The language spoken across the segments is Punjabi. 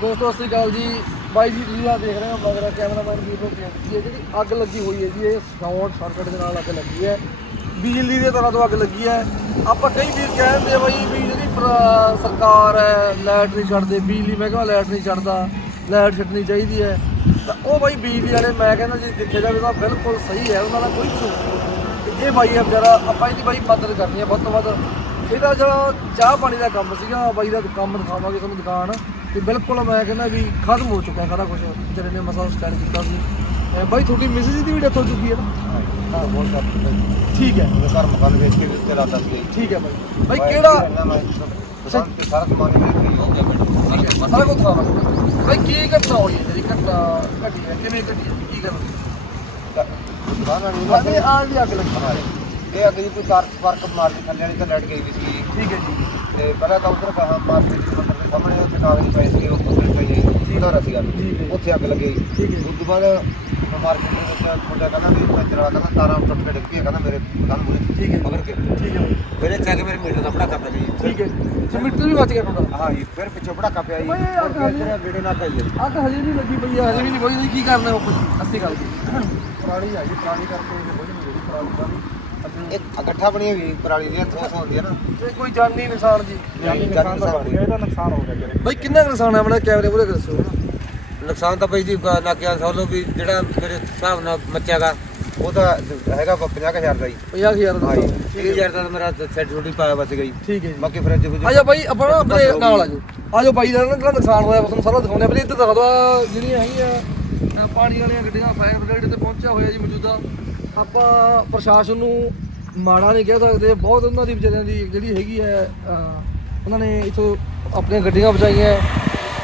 ਦੋਸਤੋ, ਸਤਿ ਸ਼੍ਰੀ ਅਕਾਲ ਜੀ। ਬਾਈ ਜੀ, ਤੁਸੀਂ ਆ ਦੇਖ ਰਹੇ ਹੋ ਮਗਰ ਕੈਮਰਾਮੈਨ ਵੀਰ ਤੋਂ ਬੇਨਤੀ ਹੈ ਜਿਹੜੀ ਅੱਗ ਲੱਗੀ ਹੋਈ ਹੈ ਜੀ, ਇਹ ਸ਼ਾਰਟ ਸਰਕਟ ਦੇ ਨਾਲ ਅੱਗ ਲੱਗੀ ਹੈ। ਬਿਜਲੀ ਦੇ ਤਰ੍ਹਾਂ ਤੋਂ ਅੱਗ ਲੱਗੀ ਹੈ। ਆਪਾਂ ਕਈ ਵੀਰ ਕਹਿੰਦੇ ਆ ਬਾਈ ਵੀ ਜਿਹੜੀ ਸਰਕਾਰ ਹੈ, ਲਾਈਟ ਨਹੀਂ ਛੱਡਦੇ। ਬਿਜਲੀ ਮਹਿਕਮਾ ਲਾਈਟ ਨਹੀਂ ਛੱਡਦਾ, ਲਾਈਟ ਛੱਡਣੀ ਚਾਹੀਦੀ ਹੈ। ਤਾਂ ਉਹ ਬਾਈ ਬਿਜਲੀ ਵਾਲੇ, ਮੈਂ ਕਹਿੰਦਾ ਜੀ ਦੇਖਿਆ ਜਾਵੇ ਤਾਂ ਬਿਲਕੁਲ ਸਹੀ ਹੈ, ਉਹਨਾਂ ਦਾ ਕੋਈ ਨਹੀਂ। ਤੇ ਇਹ ਬਾਈ ਹੈ ਵਿਚਾਰਾ, ਆਪਾਂ ਇਹਦੀ ਬਾਈ ਮਦਦ ਕਰਨੀ ਹੈ, ਵੱਧ ਤੋਂ ਵੱਧ। ਇਹਦਾ ਜਿਹੜਾ ਚਾਹ ਪਾਣੀ ਦਾ ਕੰਮ ਸੀਗਾ, ਬਾਈ ਦਾ ਕੰਮ ਦਿਖਾਵਾਂਗੇ ਤੁਹਾਨੂੰ ਦੁਕਾਨ। ਤੇ ਬਿਲਕੁਲ ਮੈਂ ਕਹਿੰਦਾ ਵੀ ਖਤਮ ਹੋ ਚੁੱਕਾ ਸਾਰਾ ਕੁਝ ਜਿਹੜੇ ਨੇ ਮਸਲਾ ਸਟੈਂਡ ਕੀਤਾ ਸੀ। ਅਹ ਬਾਈ ਤੁਹਾਡੀ ਮਿਸਿਸ ਦੀ ਵੀ ਡੈਥ ਹੋ ਚੁੱਕੀ ਹੈ ਨਾ? ਹਾਂ ਬਹੁਤ ਕਰ ਠੀਕ ਹੈ। ਉਹਦੇ ਘਰ ਮਕਾਨ ਵੇਚ ਕੇ ਉੱਤੇ ਲਾਤਾ ਸੀ ਠੀਕ ਹੈ ਬਾਈ। ਬਾਈ ਕਿਹੜਾ ਦੁਕਾਨ ਤੇ ਸਾਰਾ ਸਮਾਨ ਵੇਚ ਕੇ ਹੋ ਗਿਆ ਬੇਟਾ ਠੀਕ ਹੈ। ਸਾਰਾ ਕੁਝ ਦਿਖਾਵਾਂਗੇ ਬਾਈ ਕੀ ਘਟਨਾ ਹੋਈ ਹੈ ਜਿਹੜੀ ਘਟਨਾ ਘਟੀ ਹੈ? ਕਿਵੇਂ ਘਟੀ ਹੈ? ਕੀ ਗੱਲ ਹੋਈ? ਦੁਕਾਨ ਵਾਲੀ ਹੈ ਬਾਈ ਆਹ ਦੀ ਅੱਗ ਲੱਗੀ। ਹਾਂ। ਇਹ ਅੱਗੇ ਜੀ ਕੋਈ ਕਾਰ ਸਪਾਰਕ ਮਾਰ ਕੇ ਥੱਲੇ ਵਾਲੀ ਤਾਂ ਲੈਟ ਗਈ ਵੀ ਸੀ। ਠੀਕ ਹੈ ਜੀ। ਤੇ ਪਹਿਲਾਂ ਤਾਂ ਉਧਰ ਕਹਾ ਮਾਰਕੀਟ ਦੇ ਮੰਦਰ ਦੇ ਸਾਹਮਣੇ ਉੱਥੇ ਕਾਗਜ਼ ਪਏ ਸੀ ਉਹ ਉੱਥੇ ਪਏ ਜੀ ਉਹਦਾ ਰਸੀਗਾ ਠੀਕ ਹੈ। ਉੱਥੇ ਅੱਗ ਲੱਗੀ। ਠੀਕ ਹੈ। ਉਸ ਤੋਂ ਬਾਅਦ ਮਾਰਕੀਟ ਦੇ ਵਿੱਚ ਮੁੰਡਾ ਕਹਿੰਦਾ ਵੀ ਪੰਚਰ ਵਾਲਾ ਕਹਿੰਦਾ ਤਾਰਾਂ ਟੁੱਟ ਕੇ ਡਿੱਗ ਪਈਆਂ ਕਹਿੰਦਾ ਮੇਰੇ ਦੁਕਾਨ ਮੂਰੇ ਠੀਕ ਹੈ। ਮਗਰ ਕੇ। ਠੀਕ ਹੈ। ਮੇਰੇ ਇੱਥੇ ਆ ਕੇ ਮੇਰੇ ਮੀਟਰ ਦਾ ਪੜਾਕਾ ਪਿਆ ਜੀ। ਠੀਕ ਹੈ। ਸਮਿੱਟਰ ਵੀ ਬਚ ਗਿਆ ਤੁਹਾਡਾ? ਹਾਂ ਜੀ ਫਿਰ ਪਿੱਛੇ ਪੜਾਕਾ ਪਿਆ ਜੀ। ਓਏ, ਅੱਗ ਉੱਥੇ ਹਜੇ- ਇੱਧਰ ਵੀਡੀਓ ਨਾ ਪਾਈ ਜੀ ਅੱਗ ਹਜੇ ਨਹੀਂ ਲੱਗੀ ਪਈ ਹੈ ਹਜੇ ਵੀ ਨਹੀਂ ਕੋਈ। ਨਹੀਂ ਕੀ ਕਰਨਾ ਉੱਪਰ ਅੱਸੀ ਗੱਲ ਜੀ। ਪੁਰਾਣੀ ਆ ਜੀ ਪੁਰਾਣੀ ਕਰਕੇ ਇਹ ਕੋਈ ਨਹੀਂ ਪੁਰਾਣੀ ਦਾ ਇਕੱਠਾ ਬਣੀ ਹੋਈ ਪਰਾਲੀ ਦੀ ਹੱਥੋਂ ਹੁੰਦੀ ਹੈ ਨਾ। ਇਹ ਕੋਈ ਜਾਨੀ ਨਿਸ਼ਾਨ ਜੀ। ਜਾਨੀ ਨੁਕਸਾਨ ਤਾਂ ਬਣ ਗਿਆ। ਇਹਦਾ ਨੁਕਸਾਨ ਹੋ ਗਿਆ ਜਿਹੜੇ ਬਾਈ ਕਿੰਨਾ ਕੁ ਨੁਕਸਾਨ ਹੈ? ਆਪਣਾ ਕੈਮਰੇ ਪੂਰੇ ਦੱਸੋ। ਨੁਕਸਾਨ ਤਾਂ ਬਈ ਜੀ ਨਾਕਿਆ ਸੌਲੋ ਵੀ ਜਿਹੜਾ ਮੇਰੇ ਹਿਸਾਬ ਨਾਲ ਮੱਚਿਆਗਾ ਉਹ ਤਾਂ ਹੈਗਾ 50000 ਦਾ ਜੀ। 50000 ਦਾ। ਹਾਂ ਜੀ ਨੁਕਸਾਨ। 30000 ਦਾ ਮੇਰਾ ਸੈੱਟ ਛੋਟੀ ਪਾਇਆ ਬਸ ਗਈ ਠੀਕ ਹੈ ਜੀ। ਬਾਕੀ ਫਰਿੱਜ ਫੁੱਜ ਆਜੋ ਬਾਈ ਆਪਾਂ ਆਪਣੇ ਨਾਲ ਆਜੋ ਆਜੋ ਬਾਈ ਦਾ ਨਾ ਜਿਹੜਾ ਨੁਕਸਾਨ ਹੋਇਆ ਤੁਹਾਨੂੰ ਸਾਰਾ ਦਿਖਾਉਂਦੇ ਆ ਪਹਿਲੇ ਇੱਧਰ ਦਿਖਾ ਦੋ ਜਿਹੜੀਆਂ ਹੈਗੀਆਂ ਪਾਣੀ ਵਾਲੀਆਂ ਗੱਡੀਆਂ ਫਾਇਰ ਬ੍ਰਿਗੇਡ ਤੇ ਪਹੁੰਚਿਆ ਹੋਇਆ ਜੀ ਮੌਜੂਦਾ। ਆਪਾਂ ਪ੍ਰਸ਼ਾਸਨ ਨੂੰ ਮਾੜਾ ਨਹੀਂ ਕਹਿ ਸਕਦੇ, ਬਹੁਤ ਉਹਨਾਂ ਦੀ ਵਿਚਾਰਿਆਂ ਦੀ ਜਿਹੜੀ ਹੈਗੀ ਹੈ ਉਹਨਾਂ ਨੇ ਇਥੋਂ ਆਪਣੀਆਂ ਗੱਡੀਆਂ ਬਚਾਈਆਂ।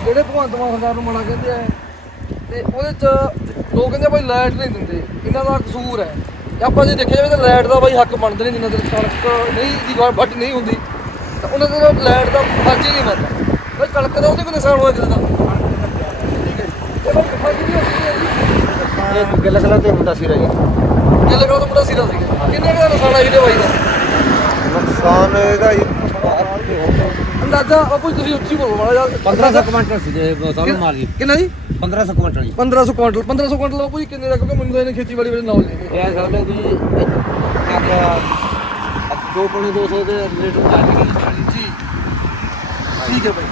ਜਿਹੜੇ ਭਗਵੰਤ ਮਾਨ ਸਰਕਾਰ ਨੂੰ ਮਾੜਾ ਕਹਿੰਦੇ ਆ, ਤੇ ਉਹਦੇ ਚ ਲੋਕ ਕਹਿੰਦੇ ਭਾਈ ਲਾਈਟ ਨਹੀਂ ਦਿੰਦੇ, ਇਹਨਾਂ ਦਾ ਕਸੂਰ ਹੈ। ਆਪਾਂ ਜੇ ਦੇਖਿਆ ਜਾਵੇ ਤਾਂ ਲਾਈਟ ਦਾ ਬਾਈ ਹੱਕ ਬਣਦੇ ਨਹੀਂ, ਜਿੰਨਾ ਚਿਰ ਸੜਕ ਨਹੀਂ, ਦੀ ਵੱਟ ਨਹੀਂ ਹੁੰਦੀ, ਤਾਂ ਉਹਨਾਂ ਦੇ ਲਾਈਟ ਦਾ ਫਰਜ਼ ਹੀ ਨਹੀਂ ਬਣਦਾ। ਬਾਈ ਕਣਕ ਦਾ ਉਹਦੇ ਕੋਲ ਨੁਕਸਾਨ ਹੋਇਆ ਕਿਸੇ ਠੀਕ ਹੈ ਜੀ। ਇਹ ਬਾਈ ਫਰਜ਼ ਨਹੀਂ ਹੁੰਦੀ ਇਹ ਗੱਲ ਕਲਾ ਤੇ ਮੁੰਡਾ ਸੀ ਰਹੀ ਕਰੋ ਤਾਂ ਮੁੰਡਾ ਸਿਰਾ ਸੀਗਾ। ਕਿੰਨੇ ਕੁ ਦਾ ਨੁਕਸਾਨ ਆਇਆ ਵੀਰੇ ਬਾਈ ਦਾ? ਨੁਕਸਾਨ ਇਹਦਾ ਜੀ ਅੰਦਾਜ਼ਾ ਬਾਪੂ ਜੀ ਤੁਸੀਂ ਉੱਚੀ ਬੋਲੋ ਮਾੜਾ ਜਿਹਾ। 1500 ਕੁਇੰਟਲ ਸੀ ਜੇ ਸੌਲੋ ਮਾਰ ਗਈ। ਕਿੰਨਾ ਜੀ? 1500 ਕੁਇੰਟਲ ਜੀ। 1500 ਕੁਇੰਟਲ 1500 ਕੁਇੰਟਲ ਬਾਪੂ ਜੀ ਕਿੰਨੇ ਦਾ? ਕਿਉਂਕਿ ਮੈਨੂੰ ਤਾਂ ਇਹਨੇ ਖੇਤੀਬਾੜੀ ਬਾਰੇ ਨੌਲੇਜ ਨਹੀਂ ਇਹ ਸਮਝ ਲਓ ਵੀ ਦੋ ਪੌਣੇ 200 ਦੇ ਰੇਟ ਆ ਗਈ। ਜੀ। ਠੀਕ ਹੈ ਬਾਈ।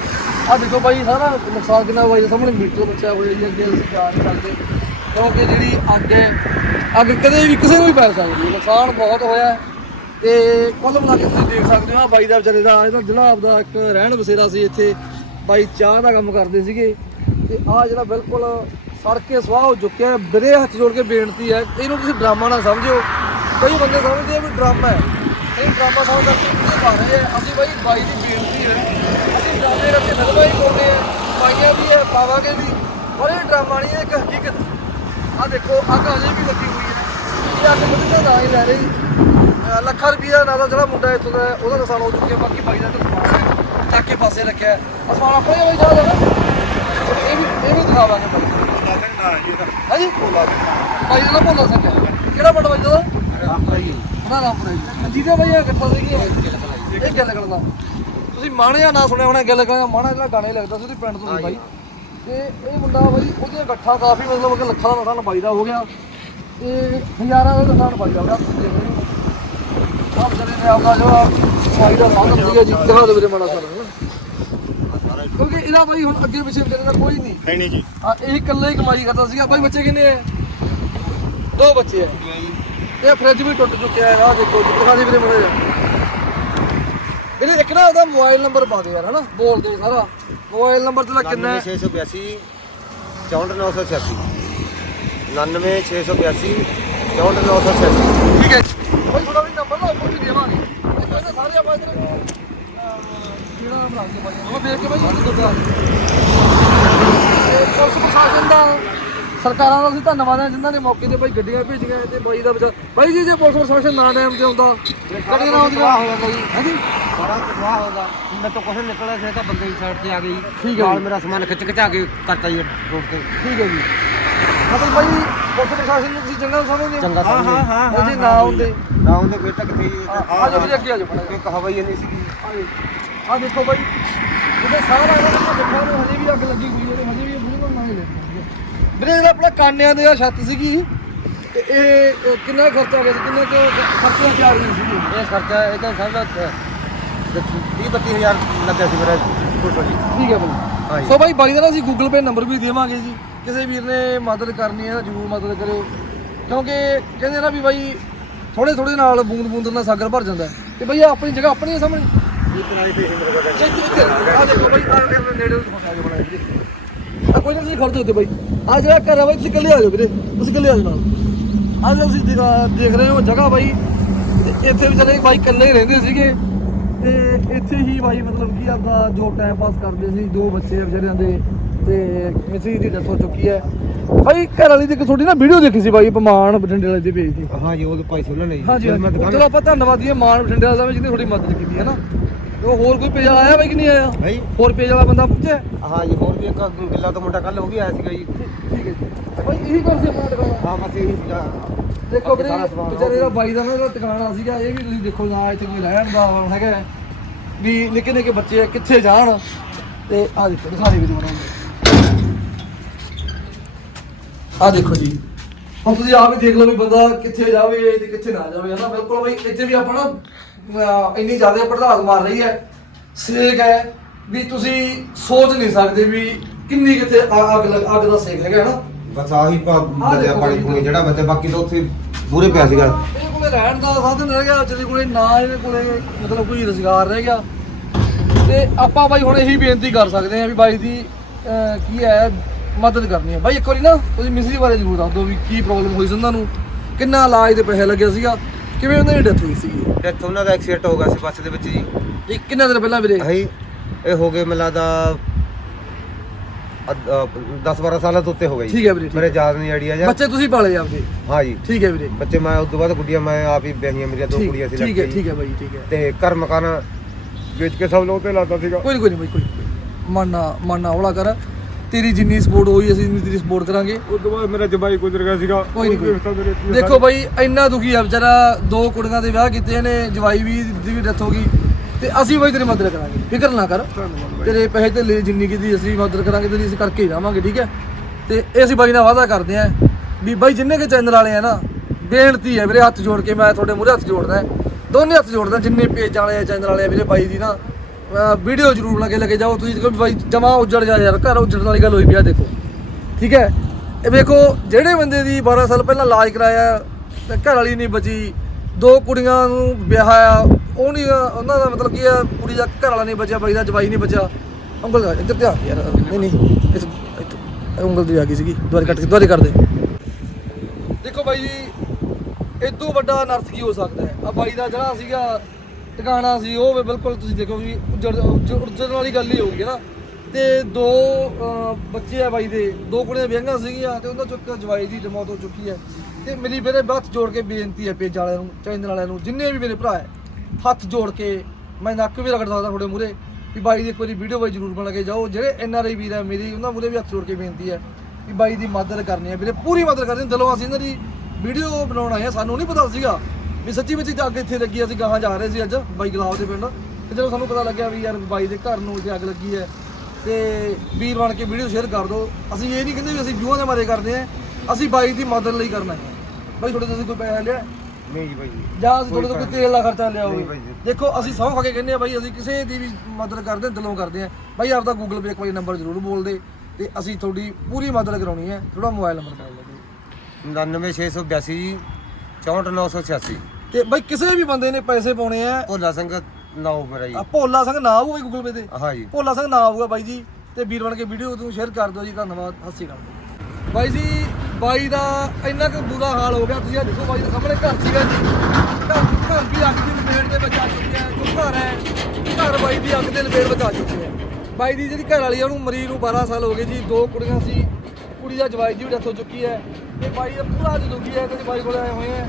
ਆ ਦੇਖੋ ਬਾਈ ਸਾਰਾ ਨੁਕਸਾਨ ਕਿੰਨਾ ਬਾਈ ਦੇ ਸਾਹਮਣੇ ਮੀਟਰ ਬੱਚਾ ਹੋਈ ਜੀ ਅੱਗੇ ਅਸੀਂ ਜਾ ਨਹੀਂ ਸਕਦੇ ਕਿਉਂਕਿ ਜਿਹੜੀ ਅੱਗ ਅੱਗ ਕਦੇ ਵੀ ਕਿਸੇ ਨੂੰ ਵੀ ਪੈ ਸਕਦੀ ਹੈ। ਨੁਕਸਾਨ ਬਹੁਤ ਹੋਇਆ ਹੈ। ਤੇ ਕੁੱਲ ਮਿਲਾ ਕੇ ਤੁਸੀਂ ਦੇਖ ਸਕਦੇ ਹੋ ਆ ਬਾਈ ਦਾ ਵਿਚਾਰੇ ਦਾ, ਇਹਦਾ ਜਿਹੜਾ ਆਪਦਾ ਇੱਕ ਰਹਿਣ ਬਸੇਰਾ ਸੀ ਇੱਥੇ। ਬਾਈ ਚਾਹ ਦਾ ਕੰਮ ਕਰਦੇ ਸੀਗੇ। ਤੇ ਆ ਜਿਹੜਾ ਬਿਲਕੁਲ ਸੜ ਕੇ ਸਵਾਹ ਹੋ ਚੁੱਕਿਆ ਹੈ ਵੀਰੇ ਹੱਥ ਜੋੜ ਕੇ ਬੇਨਤੀ ਹੈ, ਇਹਨੂੰ ਤੁਸੀਂ ਡਰਾਮਾ ਨਾ ਸਮਝਿਓ। ਕਈ ਬੰਦੇ ਸਮਝਦੇ ਆ ਵੀ ਡਰਾਮਾ ਹੈ। ਇਹ ਡਰਾਮਾ ਸਮਝ ਕਰਕੇ ਵੀਡੀਓ ਪਾ ਰਹੇ ਆ? ਅਸੀਂ ਬਾਈ ਬਾਈ ਦੀ ਬੇਨਤੀ ਹੈ। ਅਸੀਂ ਡਰਾਮੇ ਕਰਕੇ ਫਿਲਮਾਂ ਹੀ ਪਾਉਂਦੇ ਆ। ਪਾਈਆਂ ਵੀ ਹੈ, ਪਾਵਾਂਗੇ ਵੀ। ਪਰ ਇਹ ਡਰਾਮਾ ਨਹੀਂ ਹੈ, ਇੱਕ ਹਕੀਕਤ। ਆ ਦੇਖੋ ਅੱਗ ਅਜੇ ਵੀ ਲੱਗੀ ਹੋਈ ਹੈ। ਇਹ ਅੱਗ ਬੁੱਝ ਦਾ ਨਾਂ ਹੀ ਲੈ ਰਹੀ। ਲੱਖਾਂ ਰੁਪਈਆ ਨਾਲ ਦਾ ਜਿਹੜਾ ਮੁੰਡਾ ਇੱਥੋਂ ਦਾ ਉਹਦਾ ਨੁਕਸਾਨ ਹੋ ਚੁੱਕਿਆ ਬਾਕੀ ਬਾਈ ਦਾ ਤਾਂ ਸਮਾਨ ਚੱਕ ਕੇ ਪਾਸੇ ਰੱਖਿਆ ਹੈ। ਆਹ ਸਮਾਨ ਆਪਣਾ ਬਾਈ ਜਾ ਨਾ। ਇਹ ਵੀ ਇਹ ਵੀ ਦਿਖਾਵਾਂਗੇ ਬਾਈ ਹਾਂਜੀ? ਬਾਈ ਦਾ ਭੁੱਲ ਸਕਿਆ। ਕਿਹੜਾ ਪਿੰਡ ਬਾਈ ਦਾ ਉਹਦਾ? ਨਾਮ ਪੜਾ ਜੀ ਜਿਹਦੇ ਬਾਈ ਇਹ ਕਿੱਥੋਂ ਸੀਗੀ ਇਹ ਗੱਲ ਕਰਦਾ ਤੁਸੀਂ ਮਾਣਿਆ ਨਾ ਸੁਣਿਆ ਹੋਣਾ ਗੱਲ ਕਰਦਾ ਮਾਣਾ ਜਿਹੜਾ ਗਾਣੇ ਲੱਗਦਾ ਸੀ ਉਹਦੇ ਪਿੰਡ ਤੋਂ ਬਾਈ ਤੇ ਇਹ ਮੁੰਡਾ ਬਾਈ ਉਹਦੀਆਂ ਗੱਠਾਂ ਕਾਫੀ ਮਤਲਬ ਕਿ ਲੱਖਾਂ ਦਾ ਨੁਕਸਾਨ ਬਾਈ ਦਾ ਹੋ ਗਿਆ ਤੇ ਹਜ਼ਾਰਾਂ ਦਾ ਨੁਕਸਾਨ ਬਾਈ ਦਾ ਹੋ ਗਿਆ। ਹੋ ਆਪ ਚਲੇ ਨੇ ਆਪਦਾ ਜਿਹੜਾ ਸਾਈ ਦਾ ਸਾਧਨ ਸੀਗਾ ਜੀ ਦਿਖਾ ਦੇ ਵੀਰੇ ਮਾੜਾ ਸਾਰਾ। ਕਿਉਂਕਿ ਇਹਦਾ ਬਾਈ ਹੁਣ ਅੱਗੇ ਪਿੱਛੇ ਵਿਚਾਰੇ ਦਾ ਕੋਈ ਨਹੀਂ। ਨਹੀਂ ਨਹੀਂ ਜੀ। ਆ ਇਹ ਇਕੱਲੇ ਹੀ ਕਮਾਈ ਕਰਦਾ ਸੀਗਾ। ਬਾਈ ਬੱਚੇ ਕਿੰਨੇ ਆ? ਦੋ ਬੱਚੇ ਆ। ਤੇ ਫ੍ਰਿਜ ਵੀ ਟੁੱਟ ਚੁੱਕਿਆ ਹੈ ਆਹ ਦੇਖੋ ਜੀ ਦਿਖਾ ਦੇ ਵੀਰੇ ਮੇਰੇ ਵੀਰੇ ਇੱਕ ਨਾ ਉਹਦਾ ਮੋਬਾਈਲ ਨੰਬਰ ਪਾ ਦੇ ਯਾਰ ਹਨਾ? ਬੋਲ ਦੇ ਸਾਰਾ। ਮੋਬਾਈਲ ਨੰਬਰ ਤੇਰਾ ਕਿੰਨਾ ਹੈ? 682 64986 99682 64986 ਠੀਕ ਹੈ ਬਾਈ ਥੋੜਾ ਵੀ ਨੰਬਰ ਨਾ ਉੱਪਰ ਵੀ ਦੇਵਾਂਗੇ ਇਹ ਕਹਿੰਦੇ ਸਾਰੇ ਆਪਾਂ ਇਧਰ ਜਿਹੜਾ ਬਣਾ ਕੇ ਬਾਈ ਉਹ ਵੇਖ ਕੇ ਬਾਈ ਉਹ ਦੁੱਗਾ ਤੇ ਪੁਲਿਸ ਪ੍ਰਸ਼ਾਸਨ ਦਾ ਸਰਕਾਰਾਂ ਦਾ ਅਸੀਂ ਧੰਨਵਾਦ ਹੈ ਜਿਨ੍ਹਾਂ ਨੇ ਮੌਕੇ ਤੇ ਬਾਈ ਗੱਡੀਆਂ ਭੇਜੀਆਂ ਤੇ ਬਾਈ ਦਾ ਬਾਈ ਜੀ ਜੇ ਪੁਲਿਸ ਪ੍ਰਸ਼ਾਸਨ ਨਾ ਟਾਈਮ ਤੇ ਆਉਂਦਾ ਗੱਡੀਆਂ ਨਾ ਆਉਂਦੀਆਂ ਹਾਂਜੀ ਬੜਾ ਤਬਾਹ ਹੋ ਗਿਆ। ਮੈਂ ਤਾਂ ਕੁਛ ਨਿਕਲਿਆ ਸੀ ਤਾਂ ਬੰਦੇ ਦੀ ਸਾਈਡ ਤੇ ਆ ਗਈ। ਠੀਕ ਹੈ ਨਾਲ ਜੀ। ਮੇਰਾ ਸਮਾਨ ਖਿੱਚ ਖਿਚਾ ਕੇ ਕਰਤਾ ਜੀ ਰੋਡ ਤੇ। ਠੀਕ ਹੈ ਜੀ। ਮਤਲਬ ਬਾਈ ਪੁਲਿਸ ਪ੍ਰਸ਼ਾਸਨ ਨੂੰ ਤੁਸੀਂ ਚੰਗਾ ਸਮਝਦੇ ਹੋ। ਚੰਗਾ ਹਾਂ ਹਾਂ। ਹਾਂ ਜੇ ਨਾ ਆਉਂਦੇ ਨਾ ਉਹਦੇ ਫਿਰ ਤੱਕ ਥੇ ਆ ਜਾਓ ਵੀਰੇ ਅੱਗੇ ਆ ਜਾਓ। ਇੱਕ ਹਵਾਈ ਨਹੀਂ ਸੀਗੀ। ਆ ਦੇਖੋ ਬਾਈ ਇਹਦੇ ਸਾਰਾ ਇਹਨਾਂ ਨੂੰ ਹਜੇ ਵੀ ਅੱਗ ਲੱਗੀ ਹੋਈ ਹੈ ਆਪਣਾ ਕਾਨਿਆਂ ਦੇ ਆ ਛੱਤ ਸੀਗੀ। ਤੇ ਇਹ ਅਹ, ਕਿੰਨਾ ਖਰਚਾ ਗਿਆ ਸੀ? ਕਿੰਨੇ ਕੁ ਖਰਚਾ ਚਾਰ ਗਈ ਸੀਗੀ ਇਹ ਖਰਚਾ ਇਹ ਤਾਂ ਸਮਝ 30 32000 ਲੱਗਿਆ ਸੀ ਮੇਰਾ ਫੋਟੋ ਜੀ ਠੀਕ ਹੈ ਬਾਈ। ਹਾਂਜੀ ਸੋ ਬਾਈ ਬਾਈ ਦਾ ਨਾ ਅਸੀਂ ਗੂਗਲ ਪੇ ਨੰਬਰ ਵੀ ਦੇਵਾਂਗੇ ਜੀ। ਕਿਸੇ ਵੀਰ ਨੇ ਮਦਦ ਕਰਨੀ ਹੈ ਤਾਂ ਜ਼ਰੂਰ ਮਦਦ ਕਰਿਓ। ਕਿਉਂਕਿ ਕਹਿੰਦੇ ਨਾ ਵੀ ਬਾਈ ਥੋੜੇ ਥੋੜੇ ਨਾਲ ਬੂੰਦ ਬੂੰਦ ਨਾਲ ਸਾਗਰ ਭਰ ਜਾਂਦਾ ਹੈ। ਤੇ ਬਈ ਆਪਣੀ ਜਗ੍ਹਾ ਆਪਣੀ ਹੈ ਸਾਹਮਣੇ? ਇਹ ਕਿਨਾਰੇ ਤੇ ਹੀ ਮੇਰੇ ਇੱਥੇ ਇੱਥੇ। ਆ ਦੇਖੋ ਬਾਈ ਆ ਨੇੜੇ ਦਿਖਾਉਣਾ ਆ ਬਣਾਇਆ ਜੀ ਆ ਕੋਈ ਨਾ ਤੁਸੀਂ ਖੜਦੇ ਉੱਤੇ ਬਾਈ। ਆ ਜਿਹੜਾ ਘਰ ਆ ਬਾਈ ਤੁਸੀਂ ਇਕੱਲੇ ਆ ਜਾਓ ਵੀਰੇ। ਤੁਸੀਂ ਇਕੱਲੇ ਆ ਜਾਓ ਨਾਲ ਆ ਜਾਓ ਤੁਸੀਂ ਦੇਖ- ਦੇਖ ਰਹੇ ਹੋ ਜਗ੍ਹਾ ਬਾਈ ਤੇ ਇੱਥੇ ਵਿਚਾਰੇ ਬਾਈ ਇਕੱਲੇ ਹੀ ਰਹਿੰਦੇ ਸੀਗੇ। ਤੇ ਇੱਥੇ ਹੀ ਬਾਈ ਮਤਲਬ ਕਿ ਆਪਦਾ ਜੋ ਟਾਈਮ ਪਾਸ ਕਰਦੇ ਸੀ ਦੋ ਬੱਚੇ ਆ ਵਿਚਾਰਿਆਂ ਦੇ ਤੇ ਮਿਸੀ ਦੀ ਡੈਥ ਹੋ ਚੁੱਕੀ ਹੈ। ਬਾਈ ਘਰ ਵਾਲੀ ਦੀ ਇੱਕ ਤੁਹਾਡੀ ਨਾ ਵੀਡੀਓ ਦੇਖੀ ਸੀ ਬਾਈ ਪਮਾਨ ਬਠਿੰਡੇ ਵਾਲੇ ਦੇ ਪੇਜ ਤੇ ਹਾਂ ਜੀ ਉਹ ਤਾਂ ਭਾਈ ਸੀ ਉਹਨਾਂ ਨੇ ਜੀ। ਹਾਂਜੀ ਹਾਂਜੀ। ਚਲੋ ਆਪਾਂ ਧੰਨਵਾਦ ਮਾਨ ਬਠਿੰਡੇ ਵਾਲਾ ਦਾ ਵੀ ਜਿਹਨੇ ਥੋੜੀ ਮਦਦ ਕੀਤੀ ਹੈ ਨਾ। ਉਹ ਹੋਰ ਕੋਈ ਪੇਜ ਆਇਆ ਬਾਈ ਕਿ ਨਹੀਂ ਆਇਆ? ਭਾਈ ਹੋਰ ਪੇਜ ਵਾਲਾ ਬੰਦਾ ਪੁੱਛਿਆ ਹਾਂ ਜੀ ਹੋਰ ਵੀ ਇੱਕ ਗਿੱਲਾ ਤੋਂ ਮੁੰਡਾ ਕੱਲ ਹੋ ਗਿਆ ਆਇਆ ਸੀਗਾ ਜੀ ਠੀਕ ਹੈ ਜੀ। ਬਾਈ ਇਹੀ ਕਰ ਸੀ ਆਪਣਾ ਦੁਕਾਨ ਹਾਂ ਬਸ ਇਹ ਸੀਗਾ। ਦੇਖੋ ਵੀਰੇ ਵਿਚਾਰੇ ਦਾ ਬਾਈ ਦਾ ਨਾ ਟਿਕਾਣਾ ਸੀਗਾ ਇਹ ਵੀ ਤੁਸੀਂ ਦੇਖੋ ਨਾ ਇੱਥੇ ਕੋਈ ਰਹਿਣ ਦਾ ਹੁਣ ਹੈਗਾ। ਵੀ ਨਿੱਕੇ ਨਿੱਕੇ ਬੱਚੇ ਆ, ਕਿੱਥੇ ਜਾਣ? ਤੇ ਆ ਦੇਖੋ ਦਿਖਾ ਦੇ ਵੀਡੀਓ ਬਣਾਉਂਦੇ। ਆ ਦੇਖੋ ਜੀ। ਹੁਣ ਤੁਸੀਂ ਆਪ ਹੀ ਦੇਖ ਲਓ ਵੀ ਬੰਦਾ ਕਿੱਥੇ ਜਾਵੇ ਤੇ ਕਿੱਥੇ ਨਾ ਜਾਵੇ ਹਨਾ? ਬਿਲਕੁਲ ਬਈ ਇੱਥੇ ਵੀ ਆਪਾਂ ਨਾ ਅਹ, ਇੰਨੀ ਜ਼ਿਆਦਾ ਪੜਦਾਸ ਮਾਰ ਰਹੀ ਹੈ। ਸੇਕ ਹੈ ਵੀ ਤੁਸੀਂ ਸੋਚ ਨਹੀਂ ਸਕਦੇ ਵੀ ਕਿੰਨੀ ਅ- ਅੱਗ ਲੱਗ- ਅੱਗ ਦਾ ਸੇਕ ਹੈਗਾ ਹਨਾ ਬਸ ਆਹੀ ਪਾ ਆਹ ਬਚਿਆ ਦੇਖੋ ਪਾਣੀ। ਪੂਣੀ ਜਿਹੜਾ ਬਚਿਆ ਬਾਕੀ ਤਾਂ ਉੱਥੇ ਪੂਰੇ ਪਿਆ ਸੀਗਾ। ਇਹਦੇ ਕੋਲੇ ਰਹਿਣ ਦਾ ਸਾਧਨ ਰਹਿ ਗਿਆ ਜਿਹਦੇ ਕੋਲੇ ਨਾ ਇਹਦੇ ਕੋਲੇ ਮਤਲਬ ਕੋਈ ਰੁਜ਼ਗਾਰ ਰਹਿ ਗਿਆ। ਤੇ ਆਪਾਂ ਬਾਈ ਹੁਣ ਇਹੀ ਬੇਨਤੀ ਕਰ ਸਕਦੇ ਹਾਂ ਵੀ ਬਾਈ ਦੀ ਅਹ, ਕੀ ਹੈ ਮਦਦ ਕਰਨੀ ਹੈ। ਬਾਈ ਇੱਕ ਵਾਰੀ ਨਾ ਤੁਸੀਂ ਮਿਸਰੀ ਬਾਰੇ ਜ਼ਰੂਰ ਦੱਸ ਦਿਓ ਵੀ ਕੀ ਪ੍ਰੋਬਲਮ ਹੋਈ ਸੀ ਉਹਨਾਂ ਨੂੰ ਕਿੰਨਾ ਇਲਾਜ ਦੇ ਪੈਸੇ ਲੱਗਿਆ ਸੀਗਾ। ਕਿਵੇਂ ਉਹਨਾਂ ਦੀ ਡੈਥ ਹੋਈ ਸੀਗੀ? ਡੈਥ ਉਹਨਾਂ ਦਾ ਐਕਸੀਡੈਂਟ ਹੋ ਗਿਆ ਸੀ ਬੱਸ ਦੇ ਵਿੱਚ ਜੀ। ਇਹ ਕਿੰਨੇ ਦਿਨ ਪਹਿਲਾਂ ਵੀਰੇ? ਆਹੀ ਇਹ ਹੋ ਗਏ ਮਿਲਾ ਦਾ 10 12 ਸਾਲਾਂ ਤੋਂ ਉੱਤੇ ਹੋ ਗਏ ਜੀ। ਠੀਕ ਹੈ ਵੀਰੇ, ਠੀਕ ਮੇਰੇ ਯਾਦ ਨਹੀਂ ਆਈਡੀਆ ਜਾਂ ਬੱਚੇ ਤੁਸੀਂ ਪਾਲੇ ਆਪਦੇ? ਹਾਂ ਜੀ। ਠੀਕ ਹੈ ਵੀਰੇ। ਬੱਚੇ ਮੈਂ ਉਸ ਤੋਂ ਬਾਅਦ ਗੁੱਡੀਆਂ ਮੈਂ ਆਪ ਹੀ ਵਿਆਹੀਆਂ ਮੇਰੀਆਂ ਦੋ ਕੁੜੀਆਂ ਸੀ ਠੀਕ ਹੈ। ਠੀਕ ਹੈ ਬਾਈ ਠੀਕ ਹੈ। ਤੇ ਘਰ ਮਕਾਨ ਵੇਚ ਕੇ ਸਭ ਲੋਕ ਤੇ ਲਾਤਾ ਸੀਗਾ। ਕੋਈ ਨਹੀਂ ਕੋਈ ਨਹੀਂ ਬਾਈ ਕੋਈ। ਮਨ ਮਨ ਹੌਲਾ ਕਰ। ਤੇਰੀ ਜਿੰਨੀ ਸਪੋਰਟ ਹੋਈ ਅਸੀਂ ਇੰਨੀ ਤੇਰੀ ਸਪੋਰਟ ਕਰਾਂਗੇ। ਉਸ ਤੋਂ ਬਾਅਦ ਮੇਰਾ ਜਵਾਈ ਗੁਜ਼ਰ ਗਿਆ ਸੀਗਾ ਕੋਈ ਨਹੀਂ ਰਿਸ਼ਤਾ ਮੇਰੇ ਦੇਖੋ ਬਾਈ ਇੰਨਾ ਦੁਖੀ ਆ ਵਿਚਾਰਾ ਦੋ ਕੁੜੀਆਂ ਦੇ ਵਿਆਹ ਕੀਤੇ ਨੇ ਜਵਾਈ ਵੀ ਦੀ ਵੀ ਡੈਥ ਹੋ ਗਈ। ਤੇ ਅਸੀਂ ਬਾਈ ਤੇਰੀ ਮਦਦ ਕਰਾਂਗੇ। ਫਿਕਰ ਨਾ ਕਰ। ਧੰਨਵਾਦ ਬਾਈ। ਤੇਰੇ ਪੈਸੇ ਤੇ ਜਿੰਨੀ ਕੀਤੀ ਅਸੀਂ ਮਦਦ ਕਰਾਂਗੇ ਤੇਰੀ ਅਸੀਂ ਕਰਕੇ ਹੀ ਜਾਵਾਂਗੇ ਠੀਕ ਹੈ? ਤੇ ਇਹ ਅਸੀਂ ਬਾਈ ਨਾਲ ਵਾਅਦਾ ਕਰਦੇ ਆਂ ਵੀ ਬਾਈ ਜਿੰਨੇ ਕੇ ਚੈਨਲ ਵਾਲੇ ਆ ਨਾ ਬੇਨਤੀ ਹੈ ਵੀਰੇ ਹੱਥ ਜੋੜ ਕੇ ਮੈਂ ਤੁਹਾਡੇ ਮੂਹਰੇ ਹੱਥ ਜੋੜਦਾ। ਦੋਨੇ ਹੱਥ ਜੋੜਦਾ ਜਿੰਨੇ ਪੇਜ ਵਾਲੇ ਆ ਚੈਨਲ ਵਾਲੇ ਆ ਵੀਰੇ ਬਾਈ ਦੀ ਨਾ। ਵੀਡੀਓ ਜ਼ਰੂਰ ਬਣਾ ਕੇ ਲੈ ਕੇ ਜਾਓ, ਤੁਸੀਂ ਦੇਖੋ ਬਾਈ ਜਮਾ ਉੱਜੜ ਜਾ ਯਾਰ, ਘਰ ਉੱਜੜਨ ਵਾਲੀ ਗੱਲ ਹੋਈ ਪਿਆ ਦੇਖੋ। ਠੀਕ ਹੈ? ਇਹ ਵੇਖੋ, ਜਿਹੜੇ ਬੰਦੇ ਦੀ 12 ਸਾਲ ਪਹਿਲਾਂ ਇਲਾਜ ਕਰਾਇਆ, ਤੇ ਘਰ ਵਾਲੀ ਨਹੀਂ ਬਚੀ, ਦੋ ਕੁੜੀਆਂ ਨੂੰ ਵਿਆਹਿਆ ਉਹ ਨਹੀਂ, ਉਹਨਾਂ ਦਾ ਮਤਲਬ ਕੀ ਹੈ ਕੁੜੀ ਦਾ ਘਰ ਵਾਲਾ ਨਹੀਂ ਬਚਿਆ, ਬਾਈ ਦਾ ਜਵਾਈ ਨਹੀਂ ਬਚਿਆ। ਉਂਗਲ ਦਾ ਇੱਧਰ ਧਿਆਨ ਦੇ ਯਾਰ, ਨਹੀਂ ਨਹੀਂ, ਇਸ ਉਂਗਲ ਦੀ ਆ ਗਈ ਸੀਗੀ, ਦੁਬਾਰੇ ਕੱਟ ਕੇ, ਦੁਬਾਰੇ ਕਰ ਦੇ। ਦੇਖੋ ਬਾਈ ਜੀ ਇਦੋਂ ਵੱਡਾ ਨਰਸ ਕੀ ਹੋ ਸਕਦਾ ਹੈ? ਆ ਬਾਈ ਦਾ ਜਿਹੜਾ ਸੀਗਾ ਟਿਕਾਣਾ ਸੀ, ਉਹ ਵੀ ਬਿਲਕੁਲ ਤੁਸੀਂ ਦੇਖੋ ਵੀ ਉੱਜੜ ਉੱਜੜ- ਉੱਜੜਨ ਵਾਲੀ ਗੱਲ ਹੀ ਹੋਊਗੀ ਨਾ। ਤੇ ਦੋ ਬੱਚੇ ਆ ਬਾਈ ਦੇ, ਦੋ ਕੁੜੀਆਂ ਵਿਆਹੀਆਂ ਸੀਗੀਆਂ ਤੇ ਉਹਨਾਂ ਚੋਂ ਇੱਕ ਜਵਾਈ ਦੀ ਮੌਤ ਹੋ ਚੁੱਕੀ ਹੈ। ਤੇ ਮੇਰੀ ਮੇਰੇ ਹੱਥ ਜੋੜ ਕੇ ਬੇਨਤੀ ਹੈ ਪੇਜ ਵਾਲਿਆਂ ਨੂੰ, ਚੈਨਲ ਵਾਲਿਆਂ ਨੂੰ, ਜਿੰਨੇ ਵੀ ਮੇਰੇ ਭਰਾ ਹੈ, ਹੱਥ ਜੋੜ ਕੇ ਮੈਂ ਨੱਕ ਵੀ ਰਗੜ ਸਕਦਾ ਤੁਹਾਡੇ ਮੂਰੇ ਵੀ ਬਾਈ ਦੀ ਇੱਕ ਵਾਰੀ ਵੀਡੀਓ ਬਾਈ ਜ਼ਰੂਰ ਬਣਾ ਕੇ ਜਾਓ। ਜਿਹੜੇ ਐਨ ਆਰ ਆਈ ਵੀਰ ਹੈ ਮੇਰੀ, ਉਹਨਾਂ ਮੂਰੇ ਵੀ ਹੱਥ ਜੋੜ ਕੇ ਬੇਨਤੀ ਹੈ ਵੀ ਬਾਈ ਦੀ ਮਦਦ ਕਰਨੀ ਹੈ। ਵੀਰੇ ਪੂਰੀ ਮਦਦ ਕਰਨੀ ਦਿਲੋਂ ਅਸੀਂ ਇਹਨਾਂ ਦੀ ਵੀਡੀਓ ਬਣਾਉਣ ਆਏ ਹਾਂ, ਸਾਨੂੰ ਨਹੀਂ ਪਤਾ ਸੀਗਾ ਵੀ ਸੱਚੀ ਵਿੱਚ ਅੱਗ ਇੱਥੇ ਲੱਗੀ ਆ, ਅਸੀਂ ਗਾਹਾਂ ਜਾ ਰਹੇ ਸੀ ਅੱਜ ਬਾਈ ਗਲਾਵ ਦੇ ਪਿੰਡ ਤੇ ਜਦੋਂ ਸਾਨੂੰ ਪਤਾ ਲੱਗਿਆ ਵੀ ਯਾਰ ਬਾਈ ਦੇ ਘਰ ਨੂੰ ਇੱਥੇ ਅੱਗ ਲੱਗੀ ਹੈ ਤੇ ਵੀਰ ਬਣ ਕੇ ਵੀਡੀਓ ਸ਼ੇਅਰ ਕਰ ਦਿਓ ਅਸੀਂ ਇਹ ਨਹੀਂ ਕਹਿੰਦੇ ਵੀ ਅਸੀਂ ਵਿਊਆਂ ਦੇ ਮਾਰੇ ਕਰਦੇ ਹਾਂ ਅਸੀਂ ਬਾਈ ਦੀ ਮਦਦ ਲਈ ਕਰਨਾ ਹੈ ਬਾਈ ਤੁਹਾਡੇ ਤੋਂ ਅਸੀਂ ਕੋਈ ਪੈਸਾ ਲਿਆ ਨਹੀਂ ਜੀ ਬਾਈ ਜੀ ਅਸੀਂ ਤੁਹਾਡੇ ਤੋਂ ਕੋਈ ਤੇਲ ਦਾ ਖਰਚਾ ਲਿਆ ਹੋਵੇ। ਦੇਖੋ ਅਸੀਂ ਸਹੁੰ ਖਾ ਕੇ ਕਹਿੰਦੇ ਆ ਬਾਈ ਅਸੀਂ ਕਿਸੇ ਦੀ ਵੀ ਮਦਦ ਕਰਦੇ ਦਿਲੋਂ ਕਰਦੇ ਆ ਬਾਈ ਆਪਦਾ ਗੂਗਲ ਪੇ ਇੱਕ ਵਾਰੀ ਨੰਬਰ ਜ਼ਰੂਰ ਬੋਲ ਦੇ ਤੇ ਅਸੀਂ ਤੁਹਾਡੀ ਪੂਰੀ ਮਦਦ ਕਰਾਉਣੀ ਹੈ ਥੋੜਾ ਮੋਬਾਈਲ ਨੰਬਰ ਕਰ ਲਓ 99682 ਜੀ 64986 ਤੇ ਬਾਈ ਕਿਸੇ ਵੀ ਬੰਦੇ ਨੇ ਪੈਸੇ ਪਾਉਣੇ ਆ। ਭੋਲਾ ਸਿੰਘ ਨਾਓ ਮੇਰਾ ਜੀ। ਆ ਭੋਲਾ ਸਿੰਘ ਨਾ ਆਊਗਾ ਗੂਗਲ ਪੇ ਤੇ। ਹਾਂ ਜੀ। ਭੋਲਾ ਸਿੰਘ ਨਾ ਆਊਗਾ ਬਾਈ ਜੀ। ਤੇ ਵੀਰ ਬਣ ਕੇ ਵੀਡੀਓ ਨੂੰ ਸ਼ੇਅਰ ਕਰ ਦਿਓ ਜੀ ਧੰਨਵਾਦ ਸ਼੍ਰੀ ਅਕਾਲ। ਬਾਈ ਜੀ ਬਾਈ ਦਾ ਇੰਨਾ ਕੁ ਬੁਰਾ ਹਾਲ ਹੋ ਗਿਆ ਤੁਸੀਂ ਆ ਦੇਖੋ ਬਾਈ ਦੇ ਸਾਹਮਣੇ ਘਰ ਸੀਗਾ ਜੀ। ਘਰ ਘਰ ਵੀ ਅੱਗ ਦੀ ਲਪੇਟ ਦੇ ਵਿੱਚ ਆ ਚੁੱਕਿਆ ਹੈ ਜੋ ਘਰ ਹੈ ਘਰ ਬਾਈ ਦੀ ਅੱਗ ਦੇ ਲਪੇਟ ਵਿੱਚ ਆ ਚੁੱਕਿਆ ਹੈ। ਬਾਈ ਦੀ ਜਿਹੜੀ ਘਰ ਵਾਲੀ ਆ ਉਹਨੂੰ ਮਰੀ ਨੂੰ 12 ਸਾਲ ਹੋ ਗਏ ਜੀ ਦੋ ਕੁੜੀਆਂ ਸੀ ਕੁੜੀ ਦਾ ਜਵਾਈ ਦੀ ਵੀ ਡੈਥ ਹੋ ਚੁੱਕੀ ਹੈ। ਤੇ ਬਾਈ ਦਾ ਪੂਰਾ ਅੱਜ ਦੁਖੀ ਹੈ ਤੇ ਬਾਈ ਕੋਲ ਆਏ ਹੋਏ ਆ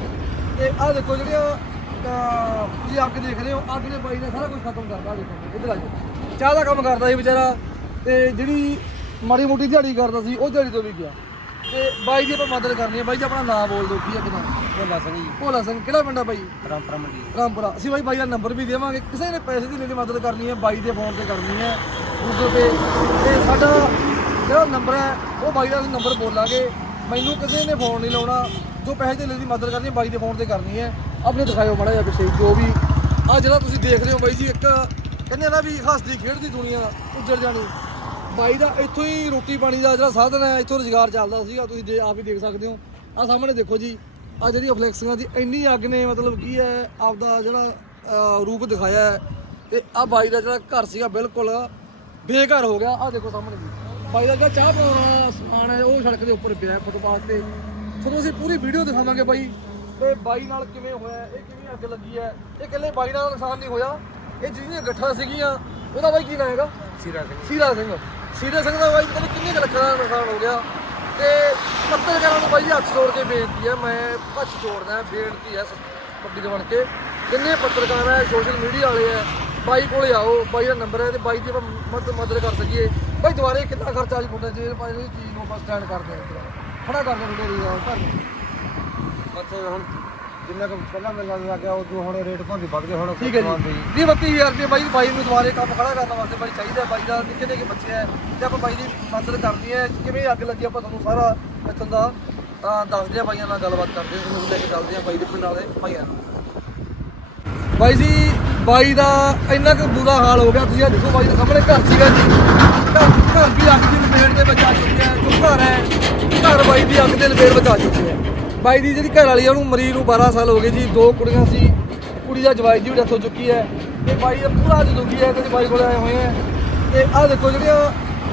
ਤੇ ਆਹ ਦੇਖੋ ਜਿਹੜੀਆਂ ਅਹ, ਤੁਸੀਂ ਅੱਗ ਦੇਖ ਰਹੇ ਹੋ ਅੱਗ ਨੇ ਬਾਈ ਨੇ ਸਾਰਾ ਕੁਝ ਖਤਮ ਕਰਤਾ ਆਹ ਦੇਖੋ ਇੱਧਰ ਆ ਜਾਓ। ਚਾਹ ਦਾ ਕੰਮ ਕਰਦਾ ਸੀ ਵਿਚਾਰਾ ਤੇ ਜਿਹੜੀ ਮਾੜੀ ਮੋਟੀ ਦਿਹਾੜੀ ਕਰਦਾ ਸੀ ਉਹ ਦਿਹਾੜੀ ਤੋਂ ਵੀ ਗਿਆ। ਤੇ ਬਾਈ ਦੀ ਆਪਾਂ ਮਦਦ ਕਰਨੀ ਹੈ ਬਾਈ ਜੀ ਆਪਣਾ ਨਾਮ ਬੋਲ ਦਿਓ ਕੀ ਹੈ ਕਿਦਾਂ ਭੋਲਾ ਸਿੰਘ ਜੀ। ਭੋਲਾ ਸਿੰਘ ਕਿਹੜਾ ਪਿੰਡ ਆ ਬਾਈ? ਰਾਮਪੁਰਾ ਮੰਡੀ। ਰਾਮਪੁਰਾ। ਅਸੀਂ ਬਾਈ ਬਾਈ ਦਾ ਨੰਬਰ ਵੀ ਦੇਵਾਂਗੇ ਕਿਸੇ ਨੇ ਪੈਸੇ ਦੀ ਨਹੀਂ ਮਦਦ ਕਰਨੀ ਹੈ ਬਾਈ ਦੇ ਫੋਨ ਤੇ ਕਰਨੀ ਹੈ ਗੂਗਲ ਪੇ ਤੇ ਸਾਡਾ ਜਿਹੜਾ ਨੰਬਰ ਹੈ ਉਹ ਬਾਈ ਦਾ ਅਸੀਂ ਨੰਬਰ ਬੋਲਾਂਗੇ। ਮੈਨੂੰ ਕਿਸੇ ਨੇ ਫੋਨ ਨਹੀਂ ਲਾਉਣਾ। ਜੋ ਪੈਸੇ ਧੇਲੇ ਦੀ ਮਦਦ ਕਰਨੀ ਹੈ, ਬਾਈ ਦੇ ਫੋਨ ਤੇ ਕਰਨੀ ਹੈ। ਆਪਣੇ ਦਿਖਾਇਓ ਮਾੜਾ ਜਿਹਾ ਪਿੱਛੇ ਜੋ ਵੀ ਆ ਜਿਹੜਾ ਤੁਸੀਂ ਦੇਖ ਰਹੇ ਹੋ ਬਾਈ ਜੀ, ਇੱਕ ਕਹਿੰਦੇ ਨਾ ਵੀ ਹੱਸਦੀ ਖੇਡਦੀ ਦੁਨੀਆ ਉੱਜੜ ਜਾਣੀ। ਬਾਈ ਦਾ ਇੱਥੋਂ ਹੀ ਰੋਟੀ ਪਾਣੀ ਦਾ ਜਿਹੜਾ ਸਾਧਨ ਹੈ, ਇੱਥੋਂ ਰੁਜ਼ਗਾਰ ਚੱਲਦਾ ਸੀਗਾ, ਤੁਸੀਂ ਦੇ, ਆਪ ਹੀ ਦੇਖ ਸਕਦੇ ਹੋ। ਆ ਸਾਹਮਣੇ ਦੇਖੋ ਜੀ ਆ ਜਿਹੜੀ ਫਲੈਕਸਿੰਗਾਂ ਦੀ ਇੰਨੀ ਅੱਗ ਨੇ, ਮਤਲਬ ਕੀ ਹੈ, ਆਪਦਾ ਜਿਹੜਾ ਰੂਪ ਦਿਖਾਇਆ ਹੈ। ਤੇ ਆ ਬਾਈ ਦਾ ਜਿਹੜਾ ਘਰ ਸੀਗਾ, ਬਿਲਕੁਲ ਬੇਘਰ ਹੋ ਗਿਆ। ਆ ਦੇਖੋ ਸਾਹਮਣੇ ਜੀ। ਬਾਈ ਦਾ ਜਿਹੜਾ ਚਾਹ ਬਣਾਉਣ ਸਮਾਨ ਹੈ ਉਹ ਸੜਕ ਦੇ ਉੱਪਰ ਪਿਆ ਹੈ ਫੁੱਟਪਾਥ ਤੇ। ਤੁਹਾਨੂੰ ਅਸੀਂ ਪੂਰੀ ਵੀਡੀਓ ਦਿਖਾਵਾਂਗੇ ਬਾਈ। ਤੇ ਬਾਈ ਨਾਲ ਕਿਵੇਂ ਹੋਇਆ ਇਹ ਕਿਵੇਂ ਅੱਗ ਲੱਗੀ ਹੈ? ਇਹ ਇਕੱਲੇ ਬਾਈ ਨਾਲ ਨੁਕਸਾਨ ਨਹੀਂ ਹੋਇਆ। ਇਹ ਜਿਹੜੀਆਂ ਗੱਠਾਂ ਸੀਗੀਆਂ ਉਹਦਾ ਬਾਈ ਕੀ ਨਾਂ ਹੈਗਾ? ਸਿਰਾ ਸਿੰਘ। ਸੀਰਾ ਸਿੰਘ। ਸੀਰਾ ਸਿੰਘ ਦਾ ਬਾਈ ਨਹੀਂ ਕਿੰਨੇ ਲੱਖਾਂ ਦਾ ਨੁਕਸਾਨ ਹੋ ਗਿਆ। ਤੇ ਪੱਤਰਕਾਰਾਂ ਨੂੰ ਬਾਈ ਹੱਥ ਜੋੜ ਕੇ ਬੇਨਤੀ ਹੈ ਮੈਂ ਹੱਥ ਜੋੜਦਾ ਬੇਨਤੀ ਹੈ ਦੇ ਬਣ ਕੇ। ਜਿੰਨੇ ਪੱਤਰਕਾਰ ਹੈ ਸੋਸ਼ਲ ਮੀਡੀਆ ਵਾਲੇ ਹੈ। ਬਾਈ ਕੋਲੇ ਆਓ ਬਾਈ ਦਾ ਨੰਬਰ ਹੈ ਤੇ ਬਾਈ ਦੀ ਆਪਾਂ ਮਦਦ ਮਦਦ ਕਰ ਸਕੀਏ। ਬਾਈ ਦੁਬਾਰੇ ਕਿੰਨਾ ਖਰਚਾ ਆ ਜੀ ਫੁੱਟੇ ਜੇ ਭਾਈ ਇਹ ਚੀਜ਼ ਨੂੰ ਆਪਾਂ ਸਟੈਂਡ ਕਰਦੇ ਹਾਂ ਖੜਾ ਕਰਦੇ ਹਾਂ ਤੁਹਾਡੀ ਘਰ ਨੂੰ। ਬਸ ਹੁਣ ਜਿੰਨਾ ਕੁ ਪਹਿਲਾਂ ਮਿਲਣ ਲੱਗ ਗਿਆ ਉਦੋਂ ਹੁਣ ਰੇਟ ਭਾਂਦੀ ਵੱਧ ਗਏ ਹੁਣ ਠੀਕ ਹੈ ਦੇ। ਜੀ 20 32000 ਰੁਪਏ ਬਾਈ ਬਾਈ ਨੂੰ ਦੁਬਾਰੇ ਕੰਮ ਖੜਾ ਕਰਨ ਵਾਸਤੇ ਬਾਈ ਚਾਹੀਦਾ। ਬਾਈ ਦਾ ਨਿੱਕੇ ਨਿੱਕੇ ਬੱਚੇ ਹੈ ਤੇ ਆਪਾਂ ਬਾਈ ਦੀ ਮਦਦ ਕਰਨੀ ਹੈ ਕਿਵੇਂ ਅੱਗ ਲੱਗੀ ਆਪਾਂ ਤੁਹਾਨੂੰ ਸਾਰਾ ਇੱਥੋਂ ਦਾ ਤਾਂ ਦੱਸਦੇ ਆ ਬਾਈਆਂ ਨਾਲ ਗੱਲਬਾਤ ਕਰਦੇ ਹਾਂ ਤੁਹਾਨੂੰ ਲੈ ਕੇ ਚੱਲਦੇ ਆ ਬਾਈ ਦੇ ਪਿੰਡ ਵਾਲੇ ਭਾਈਆਂ ਨਾਲ। ਬਾਈ ਜੀ ਬਾਈ ਦਾ ਇੰਨਾ ਕੁ ਬੁਰਾ ਹਾਲ ਹੋ ਗਿਆ, ਤੁਸੀਂ ਆ ਦੇਖੋ ਬਾਈ ਦੇ ਸਾਹਮਣੇ, ਘਰ ਸੀਗਾ ਜੀ। ਘਰ ਘਰ ਵੀ ਅੱਗ ਦੀ ਲਪੇਟ ਦੇ ਵਿੱਚ ਆ ਚੁੱਕਿਆ ਹੈ, ਜੋ ਘਰ ਹੈ, ਘਰ ਬਾਈ ਦੀ ਅੱਗ ਦੇ ਲਪੇਟ ਵਿੱਚ ਆ ਚੁੱਕਿਆ ਹੈ। ਬਾਈ ਦੀ ਜਿਹੜੀ ਘਰ ਵਾਲੀ ਆ, ਉਹਨੂੰ ਮਰੀਜ਼ ਨੂੰ 12 ਸਾਲ ਹੋ ਗਏ ਜੀ, ਦੋ ਕੁੜੀਆਂ ਸੀ, ਕੁੜੀ ਦਾ ਜਵਾਈ ਦੀ ਵੀ ਡੈਥ ਹੋ ਚੁੱਕੀ ਹੈ ਤੇ ਬਾਈ ਦਾ ਪੂਰਾ ਅੱਜ ਦੁਖੀ ਹੈ ਤੇ ਬਾਈ ਕੋਲ ਆਏ ਹੋਏ ਹੈ। ਤੇ ਆਹ ਦੇਖੋ ਜਿਹੜੀਆਂ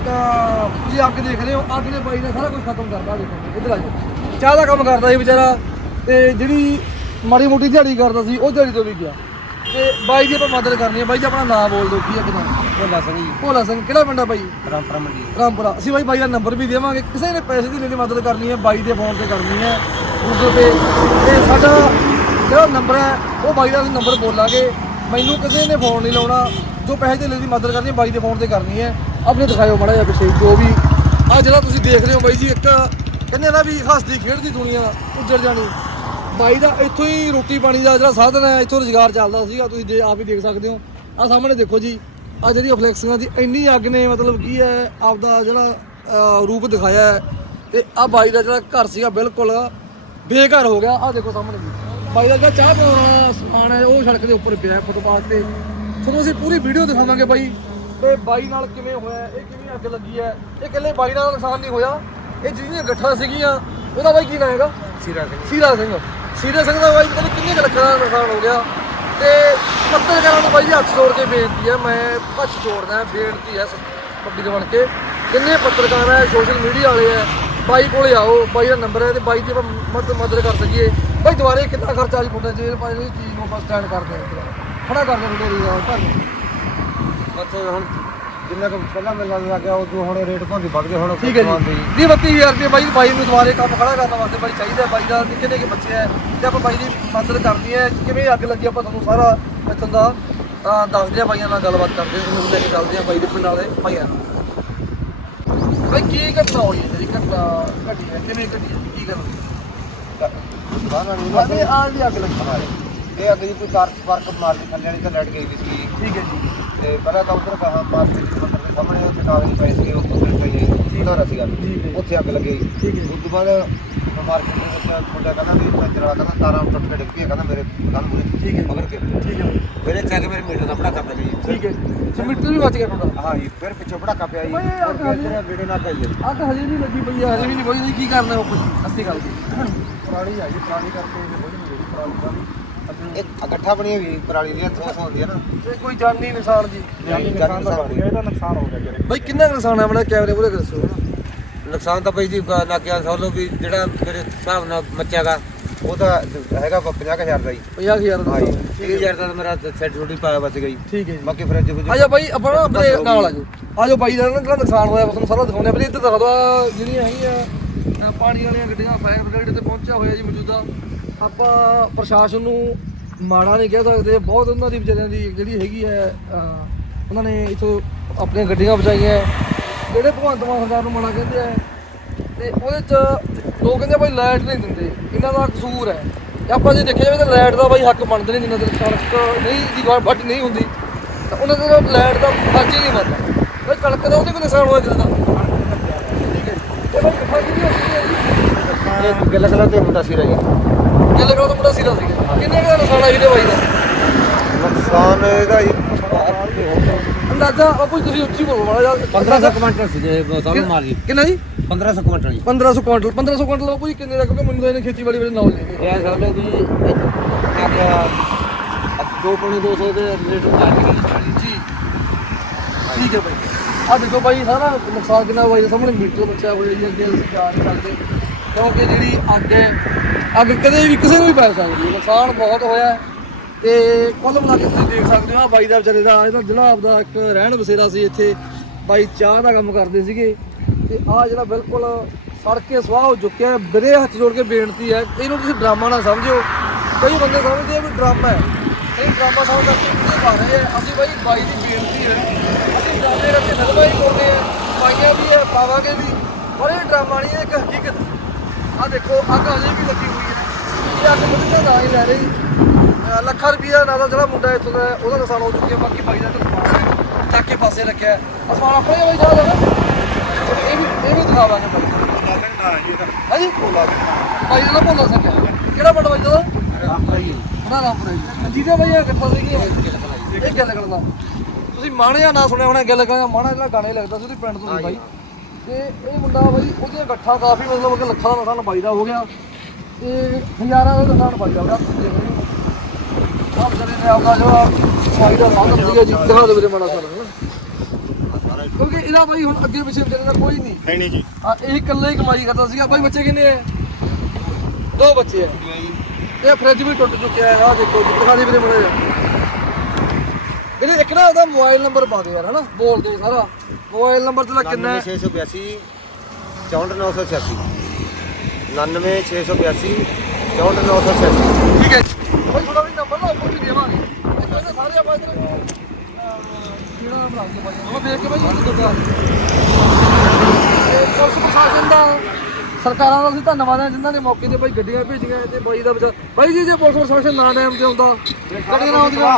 ਤੁਸੀਂ ਅੱਗ ਦੇਖ ਰਹੇ ਹੋ, ਅੱਗ ਨੇ ਬਾਈ ਨੇ ਸਾਰਾ ਕੁਝ ਖਤਮ ਕਰਤਾ ਦੇਖੋ, ਇੱਧਰ ਆ ਜਾਓ। ਚਾਹ ਦਾ ਕੰਮ ਕਰਦਾ ਸੀ ਵਿਚਾਰਾ ਤੇ ਜਿਹੜੀ ਮਾੜੀ ਮੋਟੀ ਦਿਹਾੜੀ ਕਰਦਾ ਸੀ, ਉਹ ਦਿਹਾੜੀ ਤੋਂ ਵੀ ਗਿਆ। ਤੇ ਬਾਈ ਦੀ ਆਪਾਂ ਮਦਦ ਕਰਨੀ ਹੈ ਬਾਈ ਜੀ ਆਪਣਾ ਨਾਮ ਬੋਲ ਦਿਓ ਕੀ ਹੈ ਕਿਦਾਂ ਭੋਲਾ ਸਿੰਘ ਜੀ। ਭੋਲਾ ਸਿੰਘ ਕਿਹੜਾ ਪਿੰਡ ਆ ਬਾਈ? ਪਰੰਪਰਾ ਮੰਡੀ। ਰਾਮਪੁਰਾ। ਅਸੀਂ ਬਾਈ ਬਾਈ ਦਾ ਨੰਬਰ ਵੀ ਦੇਵਾਂਗੇ। ਕਿਸੇ ਨੇ ਪੈਸੇ ਦੀ ਲੈਣੀ ਮਦਦ ਕਰਨੀ ਹੈ ਬਾਈ ਦੇ ਫੋਨ ਤੇ ਕਰਨੀ ਹੈ ਗੂਗਲ ਪੇ ਤੇ ਸਾਡਾ ਜਿਹੜਾ ਨੰਬਰ ਹੈ ਉਹ ਬਾਈ ਦਾ ਅਸੀਂ ਨੰਬਰ ਬੋਲਾਂਗੇ। ਮੈਨੂੰ ਕਿਸੇ ਨੇ ਫੋਨ ਨਹੀਂ ਲਾਉਣਾ। ਜੋ ਪੈਸੇ ਦੀ ਲੈਣੀ ਮਦਦ ਕਰਨੀ ਹੈ ਬਾਈ ਦੇ ਫੋਨ ਤੇ ਕਰਨੀ ਹੈ ਆਪਣੇ ਦਿਖਾਇਓ ਮਾੜਾ ਜਿਹਾ ਪਿੱਛੇ ਜੋ ਵੀ ਆ ਜਿਹੜਾ ਤੁਸੀਂ ਦੇਖ ਰਹੇ ਹੋ ਬਾਈ ਜੀ ਇੱਕ ਕਹਿੰਦੇ ਨਾ ਵੀ ਹੱਸਦੀ ਖੇਡਦੀ ਦੁਨੀਆ ਉੱਜੜ ਜਾਣੀ। ਬਾਈ ਦਾ ਇੱਥੋਂ ਹੀ ਰੋਟੀ ਪਾਣੀ ਦਾ ਜਿਹੜਾ ਸਾਧਨ ਹੈ ਇੱਥੋਂ ਰੁਜ਼ਗਾਰ ਚੱਲਦਾ ਸੀਗਾ ਤੁਸੀਂ ਦੇ ਆਪ ਹੀ ਦੇਖ ਸਕਦੇ ਹੋ। ਆ ਸਾਹਮਣੇ ਦੇਖੋ ਜੀ ਆ ਜਿਹੜੀ ਫਲੈਕਸਿੰਗਾਂ ਦੀ ਇੰਨੀ ਅੱਗ ਨੇ ਮਤਲਬ ਕੀ ਹੈ ਆਪਦਾ ਜਿਹੜਾ ਰੂਪ ਦਿਖਾਇਆ ਹੈ। ਤੇ ਆ ਬਾਈ ਦਾ ਜਿਹੜਾ ਘਰ ਸੀਗਾ ਬਿਲਕੁਲ ਬੇਘਰ ਹੋ ਗਿਆ। ਆ ਦੇਖੋ ਸਾਹਮਣੇ ਜੀ। ਬਾਈ ਦਾ ਜਿਹੜਾ ਚਾਹ ਵਾਲਾ ਸਮਾਨ ਹੈ ਉਹ ਸੜਕ ਦੇ ਉੱਪਰ ਪਿਆ ਫੁੱਟਪਾਥ ਤੇ। ਤੁਹਾਨੂੰ ਅਸੀਂ ਪੂਰੀ ਵੀਡੀਓ ਦਿਖਾਵਾਂਗੇ ਬਾਈ। ਤੇ ਬਾਈ ਨਾਲ ਕਿਵੇਂ ਹੋਇਆ ਇਹ ਕਿਵੇਂ ਅੱਗ ਲੱਗੀ ਹੈ? ਇਹ ਇਕੱਲੇ ਬਾਈ ਨਾਲ ਨੁਕਸਾਨ ਨਹੀਂ ਹੋਇਆ। ਇਹ ਜਿਹੜੀਆਂ ਗੱਠਾਂ ਸੀਗੀਆਂ ਉਹਦਾ ਬਾਈ ਕੀ ਨਾਂ ਹੈਗਾ? ਸਿਰਾ ਸਿੰਘ। ਸੀਰਾ ਸਿੰਘ। ਸੀਰਾ ਸਿੰਘ ਦਾ ਬਾਈ ਪਤਾ ਨਹੀਂ ਕਿੰਨੇ ਕੁ ਲੱਖਾਂ ਦਾ ਨੁਕਸਾਨ ਹੋ ਗਿਆ। ਤੇ ਪੱਤਰਕਾਰਾਂ ਨੂੰ ਬਾਈ ਜੀ ਹੱਥ ਜੋੜ ਕੇ ਬੇਨਤੀ ਹੈ, ਮੈਂ ਹੱਥ ਜੋੜਦਾ, ਬੇਨਤੀ ਹੈ ਪੱਬੀ ਦੇ ਬਣ ਕੇ। ਜਿੰਨੇ ਪੱਤਰਕਾਰ ਹੈ ਸੋਸ਼ਲ ਮੀਡੀਆ ਵਾਲੇ ਹੈ ਬਾਈ ਕੋਲੇ ਆਓ ਬਾਈ ਦਾ ਨੰਬਰ ਹੈ ਤੇ ਬਾਈ ਦੀ ਆਪਾਂ ਮਦਦ ਮਦਦ ਕਰ ਸਕੀਏ। ਬਾਈ ਦੁਬਾਰੇ ਕਿੰਨਾ ਖਰਚਾ ਆ ਜੀ ਫੁੱਟੇ ਜੇ ਭਾਈ ਚੀਜ਼ ਨੂੰ ਆਪਾਂ ਸਟੈਂਡ ਕਰਦੇ ਹਾਂ। ਖੜਾ ਕਰਦੇ ਹਾਂ ਤੁਹਾਡੀ ਗੱਲ ਘਰ ਨੂੰ ਬਸ ਹੁਣ ਜਿੰਨਾ ਕੁ ਪਹਿਲਾਂ ਮਿਲਣ ਲੱਗ ਗਿਆ ਉਦੋਂ ਹੁਣ ਰੇਟ ਭਾਂਦੀ ਵੱਧ ਗਏ ਹੁਣ ਠੀਕ ਹੈ ਜੀ। 20 32000 ਰੁਪਏ ਬਾਈ ਬਾਈ ਨੂੰ ਦੁਬਾਰੇ ਕੰਮ ਖੜਾ ਕਰਨ ਵਾਸਤੇ ਬਾਈ ਚਾਹੀਦਾ। ਬਾਈ ਦਾ ਨਿੱਕੇ ਨਿੱਕੇ ਬੱਚੇ ਹੈ ਤੇ ਆਪਾਂ ਬਾਈ ਦੀ ਮਦਦ ਕਰਨੀ ਹੈ ਕਿਵੇਂ ਅੱਗ ਲੱਗੀ ਆਪਾਂ ਤੁਹਾਨੂੰ ਸਾਰਾ ਇੱਥੋਂ ਦਾ ਤਾਂ ਦੱਸਦੇ ਆ ਬਾਈਆਂ ਨਾਲ ਗੱਲਬਾਤ ਕਰਦੇ ਹਾਂ ਤੁਹਾਨੂੰ ਲੈ ਕੇ ਚੱਲਦੇ ਆ ਬਾਈ ਦੇ ਪਿੰਡ ਵਾਲੇ ਭਾਈਆਂ ਨਾਲ। ਬਾਈ ਕੀ ਘਟਨਾ ਹੋਈ ਹੈ ਜਿਹੜੀ ਘਟਨਾ ਘਟੀ ਹੈ? ਕਿਵੇਂ ਘਟੀ ਹੈ? ਕੀ ਕਰਨਾ ਬਾਹਰ ਨਹੀਂ ਬਾਈ ਆਹ ਦੀ ਅੱਗ ਲੱਗੀ। ਹੈ। ਇਹ ਅੱਗੇ ਜੀ ਕੋਈ ਕਾਰ ਸਪਾਰਕ ਮਾਰ ਕੇ ਥੱਲੇ ਵਾਲੀ ਤਾਂ ਲੈਟ ਗਈ ਸੀ। ਠੀਕ ਹੈ ਜੀ। ਤੇ ਪਹਿਲਾਂ ਤਾਂ ਉਧਰ ਕਹਾ ਪਾਸ ਦੇ ਮੰਦਰ ਦੇ ਸਾਹਮਣੇ ਉੱਥੇ ਕਾਗਜ਼ ਪਏ ਸੀਗੇ ਉਹ ਉੱਥੇ ਪਈ ਉਹਦਾ ਸੀਗਾ। ਉੱਥੇ ਅੱਗ ਲੱਗੀ। ਉਸ ਤੋਂ ਬਾਅਦ ਮਾਰਕੀਟ ਦੇ ਵਿੱਚ ਮੁੰਡਾ ਕਹਿੰਦਾ ਵੀ ਮੈਂ ਚਲਾ ਕਹਿੰਦਾ ਤਾਰਾਂ ਟੁੱਟ ਕੇ ਡਿੱਗ ਪਈ ਕਹਿੰਦਾ ਮੇਰੇ ਦੁਕਾਨ ਮੂਰੇ ਠੀਕ ਹੈ। ਮਗਰ ਕੇ। ਠੀਕ ਹੈ ਫਿਰ ਇੱਥੇ ਆ ਕੇ ਮੇਰੇ ਮੀਟਰ ਦਾ ਪੜਾਕਾ ਪਿਆ ਜੀ। ਠੀਕ ਹੈ ਸਮਿੱਟਰ ਵੀ ਬਚ ਗਿਆ ਤੁਹਾਡਾ? ਹਾਂ ਜੀ ਫਿਰ ਪਿੱਛੇ ਪੜਾਕਾ ਪਿਆ ਜੀ। ਵੀਡੀਓ ਨਾਲ ਪਾਈ ਜੀ ਅੱਗ ਹਜੇ ਨਹੀਂ ਲੱਗੀ ਪਈ ਹੈ ਹਜੇ ਵੀ ਨਹੀਂ ਬੁਝਦੀ। ਕੀ ਕਰਨਾ ਉਹ ਕੁਝ ਅੱਸੀ ਗੱਲ ਦੀ ਪੁਰਾਣੀ ਆ ਜੀ ਪੁਰਾਣੀ ਕਰਕੇ ਇਹ ਬੋਝ ਨਹੀਂ ਜਿਹੜੀ ਪੁਰਾਣੀ ਇਕੱਠਾ ਬਣੀ ਹੋਈ ਪਰਾਲੀ ਦੀ ਥੋਸ ਹੁੰਦੀ ਹੈ ਨਾ। ਤੇ ਕੋਈ ਜਾਨੀ ਨਿਸ਼ਾਨ ਜੀ। ਨੁਕਸਾਨ ਤਾਂ ਇਹਦਾ ਨੁਕਸਾਨ ਹੋ ਗਿਆ ਜਿਹੜੇ ਬਾਈ ਕਿੰਨਾ ਕੁ ਨੁਕਸਾਨ ਹੈ ਆਪਣਾ ਕੈਮਰੇ ਪੂਰੇ ਦੱਸੋ। ਨੁਕਸਾਨ ਤਾਂ ਬਈ ਜੀ ਲੱਗਿਆ ਸੌ ਲੋ ਵੀ ਜਿਹੜਾ ਮੇਰੇ ਹਿਸਾਬ ਨਾਲ ਮੱਚਾਗਾ ਉਹ ਤਾਂ ਹੈਗਾ 50000 ਦਾ ਜੀ। 50000 ਦਾ ਹਾਂ ਜੀ। ਨੁਕਸਾਨ। 30000 ਦਾ ਤਾਂ ਮੇਰਾ ਸੈੱਟ ਛੋਟੀ ਪਾਇਆ ਬਸ ਗਈ ਠੀਕ ਹੈ ਜੀ। ਬਾਕੀ ਫਰਿੱਜ ਵਿੱਚ ਆਜਾ ਬਾਈ ਆਪਾਂ ਆਪਣੇ ਨਾਲ ਆਜੋ ਆਜੋ ਬਾਈ ਦਾ ਜਿਹੜਾ ਨੁਕਸਾਨ ਹੋਇਆ? ਤੁਹਾਨੂੰ ਸਾਰਾ ਦਿਖਾਉਂਦੇ। ਆ ਵੀ ਇੱਧਰ ਦਿਖਾ ਦੋ ਜਿਹੜੀਆਂ ਹੈਗੀਆਂ ਪਾਣੀ ਵਾਲੀਆਂ ਗੱਡੀਆਂ ਫਾਇਰ ਬ੍ਰਿਗੇਡ ਤੇ ਪਹੁੰਚਿਆ ਹੋਇਆ ਜੀ ਮੌਜੂਦਾ। ਆਪਾਂ ਪ੍ਰਸ਼ਾਸਨ ਨੂੰ ਮਾੜਾ ਨਹੀਂ ਕਹਿ ਸਕਦੇ, ਬਹੁਤ ਉਹਨਾਂ ਦੀ ਵਿਚਾਰਿਆਂ ਦੀ ਜਿਹੜੀ ਹੈਗੀ ਹੈ, ਅਹ, ਉਹਨਾਂ ਨੇ ਇਥੋਂ ਆਪਣੀਆਂ ਗੱਡੀਆਂ ਬਚਾਈਆਂ। ਜਿਹੜੇ ਭਗਵੰਤ ਮਾਨ ਸਰਕਾਰ ਨੂੰ ਮਾੜਾ ਕਹਿੰਦੇ ਆ, ਤੇ ਉਹਦੇ ਚ ਲੋਕ ਕਹਿੰਦੇ ਆ ਬਾਈ ਲਾਈਟ ਨਹੀਂ ਦਿੰਦੇ, ਇਹਨਾਂ ਦਾ ਕਸੂਰ ਹੈ। ਤੇ ਆਪਾਂ ਜੇ ਦੇਖਿਆ ਜਾਵੇ ਤਾਂ ਲਾਈਟ ਦਾ ਬਈ ਹੱਕ ਬਣਦੇ ਨਹੀਂ ਜਿੰਨਾ ਚਿਰ ਕਣਕ ਨਹੀਂ ਦੀ ਵੱਟ ਨਹੀਂ ਹੁੰਦੀ, ਤਾਂ ਉਹਨਾਂ ਦੇ ਲਾਈਟ ਦਾ ਖਰਚ ਹੀ ਨਹੀਂ ਬਣਦਾ। ਬਈ ਕਣਕ ਦਾ ਉਹਦੇ ਕੋਲ ਨੁਕਸਾਨ ਹੋਇਆ ਕਿਸੇ ਠੀਕ ਹੈ ਜੀ। ਇਹ ਬਾਈ ਕਿੱਥੋਂ ਦੀ ਹੋਈ ਹੈ ਜੀ? ਇਹ ਗਿੱਲ ਕਲਾ ਤੇ ਮੁੰਡਾ ਸੀ ਰਹੀ ਕਿੱਲੇ ਕੋਲ ਤਾਂ ਮੁੰਡਾ ਸਿਰਾ ਸੀਗਾ ਕਿੰਨੇ ਦਾ ਨੁਕਸਾਨ ਆ ਵੀਰੇ ਬਾਈ ਦਾ? ਨੁਕਸਾਨ ਇਹਦਾ ਜੀ। ਅੰਦਾਜ਼ਾ ਉਹ ਕੋਈ ਤੁਸੀਂ ਉੱਚੀ ਬੋਲੋ ਮਾੜਾ ਜਿਹਾ। 1500 ਕੁਇੰਟਲ ਸੀ ਜੇ ਸਾਨੂੰ ਮਾਰ ਗਈ। ਕਿੰਨਾ ਜੀ? 1500 ਕੁਇੰਟਲ ਜੀ। 1500 ਕੁਇੰਟਲ 1500 ਕੁਇੰਟਲ ਉਹ ਕੋਈ ਕਿੰਨੇ ਦਾ? ਕਿਉਂਕਿ ਮੈਨੂੰ ਤਾਂ ਇਹਨੇ ਖੇਤੀਬਾੜੀ ਬਾਰੇ ਨੌਲੇਜ ਨਹੀਂ ਹੈ ਇਹ ਸਾਡੇ ਵੀ ਦੋ ਪੌਣੇ 200 ਦੇ ਰੇਟ ਚੱਲ ਗਈ ਜੀ। ਠੀਕ ਹੈ ਬਾਈ। ਆ ਦੇਖੋ ਬਾਈ ਸਾਰਾ ਨੁਕਸਾਨ ਕਿੰਨਾ ਬਾਈ ਦੇ ਸਾਹਮਣੇ ਮੀਟਰ ਬੱਚਾ ਹੋਈ ਜੀ ਅੱਗੇ ਅਸੀਂ ਜਾ ਨਹੀਂ ਸਕਦੇ। ਕਿਉਂਕਿ ਜਿਹੜੀ ਅੱਗ ਹੈ ਅੱਗ ਕਦੇ ਵੀ ਕਿਸੇ ਨੂੰ ਵੀ ਪੈ ਸਕਦੀ ਹੈ। ਨੁਕਸਾਨ ਬਹੁਤ ਹੋਇਆ ਹੈ। ਤੇ ਕੁੱਲ ਮਿਲਾ ਕੇ ਤੁਸੀਂ ਦੇਖ ਸਕਦੇ ਹੋ ਆ ਬਾਈ ਦਾ ਵਿਚਾਰੇ ਦਾ ਇਹਦਾ ਜਿਹੜਾ ਆਪਦਾ ਇੱਕ ਰਹਿਣ ਬਸੇਰਾ ਸੀ ਇੱਥੇ, ਬਾਈ ਚਾਹ ਦਾ ਕੰਮ ਕਰਦੇ ਸੀਗੇ। ਤੇ ਆ ਜਿਹੜਾ ਬਿਲਕੁਲ ਸੜ ਕੇ ਸਵਾਹ ਹੋ ਚੁੱਕਿਆ ਹੈ ਹੱਥ ਜੋੜ ਕੇ ਬੇਨਤੀ ਹੈ, ਇਹਨੂੰ ਤੁਸੀਂ ਡਰਾਮਾ ਨਾ ਸਮਝਿਓ। ਕਈ ਬੰਦੇ ਸਮਝਦੇ ਆ ਵੀ ਡਰਾਮਾ ਹੈ। ਕਈ ਡਰਾਮਾ ਸਮਝਦਾ ਕਰਕੇ ਵੀਡੀਓ ਰਹੇ ਆ ਅਸੀਂ ਬਾਈ ਬਾਈ ਦੀ ਬੇਨਤੀ ਹੈ, ਅਸੀਂ ਡਰਾਮੇ ਰੱਖੇ ਫਿਲਮਾਂ ਹੀ। ਆ ਪਾਈਆਂ ਵੀ ਹੈ, ਪਾਵਾਂਗੇ ਵੀ, ਪਰ ਇਹ ਡਰਾਮਾ ਨਹੀਂ ਹੈ ਇੱਕ ਹਕੀਕਤ। ਆ ਦੇਖੋ ਅੱਗ ਅਜੇ ਵੀ ਲੱਗੀ ਹੋਈ ਹੈ। ਇਹ ਅੱਗ ਬੁੱਝਣ ਦਾ ਹੀ ਲੈ ਰਹੀ। ਅਹ ਲੱਖਾਂ ਰੁਪਈਆ ਨਾਲ ਦਾ ਜਿਹੜਾ ਮੁੰਡਾ ਇੱਥੋਂ ਦਾ ਹੈ, ਉਹਦਾ ਨੁਕਸਾਨ ਹੋ ਚੁੱਕਿਆ ਬਾਕੀ ਬਾਈ ਦਾ ਤਾਂ ਸਮਾਨ ਹੈ। ਚੱਕ ਕੇ ਪਾਸੇ ਰੱਖਿਆ ਹੈ। ਆਹ ਸਮਾਨ ਆਪਣੇ ਹੀ ਬਾਈ ਜਾ ਲੈਣਾ ਇਹ ਵੀ ਇਹ ਵੀ ਦਿਖਾਵਾਂਗੇ ਬਾਈ ਹਾਂਜੀ? ਬਾਈ ਦਾ ਭੋਲਾ ਸਿੰਘ ਹੈ। ਕਿਹੜਾ ਪਿੰਡ ਬਾਈ ਦਾ? ਬੜਾ ਰਾਮਪੁਰਾ ਜੀ। ਜਿਹਦੇ ਬਾਈ ਇਹ ਕਿੱਥੋਂ ਸੀ ਇਹ ਗੱਲ ਕਰਦਾ। ਤੁਸੀਂ ਮਾਣਿਆ ਨਾ ਸੁਣਿਆ ਹੋਣਾ ਗੱਲ ਕਰਦਾ। ਮਾਣਾ ਜਿਹੜਾ ਗਾਣੇ ਲੱਗਦਾ ਸੀ ਉਹਦੇ ਪਿੰਡ ਤੋਂ ਸੀ ਬਾਈ ਤੇ ਇਹ ਮੁੰਡਾ ਬਾਈ ਉਹਦੀਆਂ ਗੱਠਾਂ ਕਾਫੀ ਮਤਲਬ ਕਿ ਲੱਖਾਂ ਦਾ ਨੁਕਸਾਨ ਬਾਈ ਦਾ ਹੋ ਗਿਆ ਤੇ ਹਜ਼ਾਰਾਂ ਦਾ ਨੁਕਸਾਨ ਬਾਈ ਦਾ ਹੋ ਗਿਆ ਹੋ ਆਹ ਵਿਚਾਰੇ ਨੇ ਜਿਹੜਾ ਬਾਈ ਦਾ ਸਾਧਨ ਸੀਗਾ ਜੀ ਦਿਖਾ ਦਿਓ ਵੀਰੇ ਮਾੜਾ ਸਾਰਾ ਕਿਉਂਕਿ ਇਹਦਾ ਬਾਈ ਹੁਣ ਅੱਗੇ ਪਿੱਛੇ ਵਿਚਾਰੇ ਦਾ ਕੋਈ ਨਹੀਂ। ਨਹੀਂ ਨਹੀਂ ਜੀ। ਆ ਇਹ ਇਕੱਲੇ ਹੀ ਕਮਾਈ ਕਰਦਾ ਸੀਗਾ। ਬਾਈ ਬੱਚੇ ਕਿੰਨੇ ਆ? ਦੋ ਬੱਚੇ ਆ। ਇਹ ਫ੍ਰਿਜ ਵੀ ਟੁੱਟ ਚੁੱਕਿਆ ਹੈ। ਆਹ ਦੇਖੋ ਜੀ ਦਿਖਾ ਦੇ ਵੀਰੇ ਮੁੰਡੇ ਵੀਰੇ ਇੱਕ ਨਾ ਉਹਦਾ ਮੋਬਾਈਲ ਨੰਬਰ ਪਾ ਦੇ ਯਾਰ ਹਨਾ? ਬੋਲ ਦੇ ਸਾਰਾ। ਮੋਬਾਈਲ ਨੰਬਰ ਤੇਰਾ ਕਿੰਨਾ ਹੈ? 682 64986 99682 64986 ਠੀਕ ਹੈ ਬਾਈ ਥੋੜਾ ਵੀ ਨੰਬਰ ਨਾ ਉੱਪਰ ਵੀ ਦੇਵਾਂਗੇ ਸਾਰੇ ਆਪਾਂ ਇਧਰ ਕੇ ਬਾਈ ਉਹ ਵੇਖ ਕੇ ਦੁਕਾਨ ਇਹ ਪੁਲਿਸ ਪ੍ਰਸ਼ਾਸਨ ਦਾ ਸਰਕਾਰਾਂ ਦਾ ਅਸੀਂ ਧੰਨਵਾਦ ਹੈ ਜਿਨ੍ਹਾਂ ਨੇ ਮੌਕੇ ਤੇ ਬਾਈ ਗੱਡੀਆਂ ਭੇਜੀਆਂ ਤੇ ਬਾਈ ਦਾ ਬਾਈ ਜੀ ਜੇ ਪੁਲਿਸ ਪ੍ਰਸ਼ਾਸਨ ਨਾ ਟਾਈਮ ਤੇ ਆਉਂਦਾ ਗੱਡੀਆਂ ਨਾ ਆਉਂਦੀਆਂ।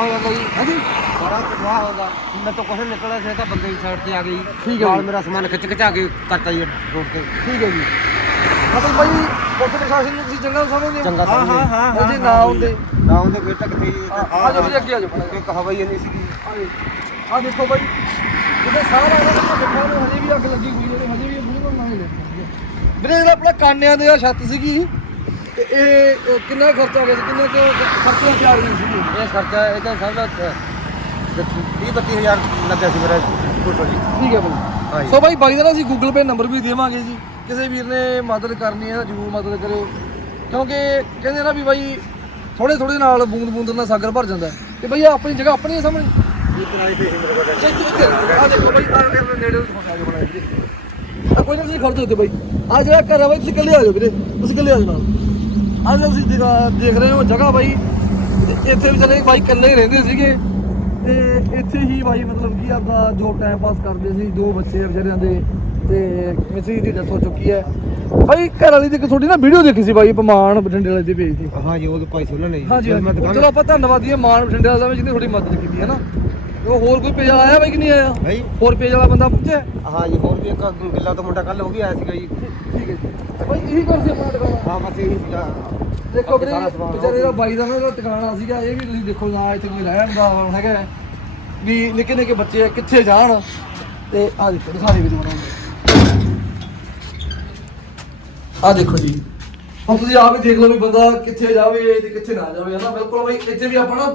ਹਾਂਜੀ। ਬੜਾ ਤਬਾਹ ਹੋਦਾ ਮੈਂ ਤਾਂ ਕੁਛ ਨਿਕਲਿਆ ਸੀ ਤਾਂ ਬੰਦੇ ਦੀ ਸਾਈਡ ਤੇ ਆ ਗਈ। ਠੀਕ ਹੈ ਨਾਲ ਜੀ। ਮੇਰਾ ਸਮਾਨ ਖਿੱਚ ਖਿਚਾ ਕੇ ਕਰਤਾ ਜੀ ਰੋਡ ਤੇ। ਠੀਕ ਹੈ ਜੀ। ਮਤਲਬ ਬਾਈ ਪੁਲਿਸ ਪ੍ਰਸ਼ਾਸਨ ਨੂੰ ਤੁਸੀਂ ਚੰਗਾ ਸਮਝਦੇ ਹੋ? ਚੰਗਾ ਸਮਝਦੇ ਹਾਂ, ਹਾਂ, ਉਹ ਜੇ ਨਾ ਆਉਂਦੇ। ਨਾ ਉਹਦੇ ਫਿਰ ਤੱਕ ਥੇ ਆ ਜਾਓ ਜੀ ਅੱਗੇ ਆ ਜਾਓ। ਇੱਕ ਹਵਾਈ ਨਹੀਂ ਸੀਗੀ। ਆ ਦੇਖੋ ਬਾਈ ਇਹਦੇ ਸਾਰਾ ਇਹਨਾਂ ਦੇ ਦੇਖੋ ਹਜੇ ਵੀ ਅੱਗ ਲੱਗੀ ਹੋਈ ਹੈ ਤੇ ਹਜੇ ਵੀ ਇਹ ਮੂੰਹ ਨਾਲ ਨਹੀਂ ਲੱਗੀ ਵੀਰੇ ਜਿਹੜਾ ਆਪਣਾ ਕਾਨਿਆਂ ਦੇ ਆ ਛੱਤ ਸੀਗੀ ਤੇ ਇਹ ਕਿੰਨਾ ਖਰਚਾ ਆ ਗਿਆ ਸੀ? ਕਿੰਨੇ ਕੁ ਖਰਚਾ ਤਿਆਰ ਹੋਈ ਸੀਗੀ ਇਹ ਖਰਚਾ ਇਹ ਤਾਂ ਸਭ ਦਾ 30 32000 ਲੱਗਿਆ ਸੀ ਮੇਰਾ ਟੋਟਲ ਜੀ ਠੀਕ ਹੈ ਬਾਈ ਹਾਂਜੀ। ਸੋ ਬਾਈ ਬਾਈ ਦਾ ਨਾ ਅਸੀਂ ਗੂਗਲ ਪੇ ਨੰਬਰ ਵੀ ਦੇਵਾਂਗੇ ਜੀ। ਕਿਸੇ ਵੀਰ ਨੇ ਮਦਦ ਕਰਨੀ ਹੈ ਤਾਂ ਜ਼ਰੂਰ ਮਦਦ ਕਰਿਓ। ਕਿਉਂਕਿ ਕਹਿੰਦੇ ਨਾ ਵੀ ਬਾਈ ਥੋੜੇ ਥੋੜੇ ਨਾਲ ਬੂੰਦ ਬੂੰਦ ਨਾਲ ਸਾਗਰ ਭਰ ਜਾਂਦਾ ਹੈ। ਤੇ ਬਾਈ ਆਪਣੀ ਜਗ੍ਹਾ ਆਪਣੀ ਹੈ ਸਾਹਮਣੇ? ਇਹ ਕਿਰਾਏ ਤੇ ਹੀ ਮੇਰੇ ਇੱਥੇ ਆ ਦੇਖੋ ਬਾਈ ਆ ਨੇੜੇ ਤੋਂ ਬਣਾਇਆ ਵੀਰੇ ਆ ਕੋਈ ਨਾ ਤੁਸੀਂ ਖੜ ਜਾਓ ਤੇ ਬਾਈ। ਆ ਜਿਹੜਾ ਘਰ ਆ ਬਾਈ ਤੁਸੀਂ ਇਕੱਲੇ ਆ ਜਾਓ ਵੀਰੇ। ਤੁਸੀਂ ਇਕੱਲੇ ਆ ਜਾਓ ਨਾਲ। ਆ ਜਿਹੜਾ ਤੁਸੀਂ ਦੇਖ- ਦੇਖ ਰਹੇ ਹੋ ਜਗ੍ਹਾ ਬਾਈ ਤੇ ਇੱਥੇ ਵਿਚਾਰੇ ਬਾਈ ਇਕੱਲੇ ਹੀ ਰਹਿੰਦੇ ਸੀਗੇ। ਤੇ ਇੱਥੇ ਹੀ ਬਾਈ ਮਤਲਬ ਕਿ ਆਪਦਾ ਜੋ ਟਾਈਮ ਪਾਸ ਕਰਦੇ ਸੀ ਦੋ ਬੱਚੇ ਵਿਚਾਰਿਆਂ ਦੇ ਤੇ ਮਿਸੀ ਦੀ ਡੈਥ ਹੋ ਚੁੱਕੀ ਹੈ। ਬਾਈ ਘਰ ਵਾਲੀ ਦੀ ਇੱਕ ਤੁਹਾਡੀ ਨਾ ਵੀਡੀਓ ਦੇਖੀ ਸੀ ਬਾਈ ਪਮਾਨ ਬਠਿੰਡੇ ਵਾਲੇ ਦੇ ਤੇ। ਹਾਂ ਜੀ ਉਹ ਭਾਈ ਮੈਂ ਹਾਂਜੀ। ਦੁਕਾਨ ਚਲੋ ਆਪਾਂ ਧੰਨਵਾਦ ਮਾਨ ਬਠਿੰਡੇ ਵਾਲਾ ਸਾਹਿਬ ਜਿਹਨੇ ਥੋੜੀ ਮਦਦ ਕੀਤੀ ਹੈ ਨਾ। ਉਹ ਹੋਰ ਕੋਈ ਪੇਜ ਵਾਲਾ ਆਇਆ ਬਾਈ ਕਿ ਨਹੀਂ ਆਇਆ? ਭਾਈ ਹੋਰ ਪੇਜ ਵਾਲਾ ਬੰਦਾ ਪੁੱਛਿਆ ਹਾਂ ਜੀ ਹੋਰ ਵੀ ਇੱਕ ਗਿੱਲਾ ਤੋਂ ਮੁੰਡਾ ਕੱਲ ਉਹ ਵੀ ਆਇਆ ਸੀਗਾ ਜੀ। ਠੀਕ ਹੈ ਜੀ। ਬਾਈ ਇਹੀ ਕਰ ਸੀ ਆਪਣਾ ਟਿਕਾਣਾ ਹਾਂ ਬਸ ਇਹੀ ਸੀਗਾ। ਦੇਖੋ ਵੀਰੇ ਸਾਰਾ ਸਮਾਨ ਵਿਚਾਰੇ ਦਾ ਬਾਈ ਦਾ ਨਾ ਜਿਹੜਾ ਟਿਕਾਣਾ ਸੀਗਾ ਇਹ ਵੀ ਤੁਸੀਂ ਦੇਖੋ ਨਾ ਇੱਥੇ ਕੋਈ ਰਹਿਣ ਦਾ ਹੈਗਾ ਹੈ। ਵੀ ਨਿੱਕੇ ਨਿੱਕੇ ਬੱਚੇ ਕਿੱਥੇ ਜਾਣ? ਤੇ ਆ ਦੇਖੋ ਦਿਖਾ ਦੇ ਵੀਡੀਓ ਬਣਾਉਂਦੇ ਆ ਦੇਖੋ ਜੀ। ਹੁਣ ਤੁਸੀਂ ਆਪ ਹੀ ਦੇਖ ਲਓ ਵੀ ਬੰਦਾ ਕਿੱਥੇ ਜਾਵੇ ਤੇ ਕਿੱਥੇ ਨਾ ਜਾਵੇ ਹਨਾ? ਬਿਲਕੁਲ ਬਾਈ ਇੱਥੇ ਵੀ ਆਪਾਂ ਨਾ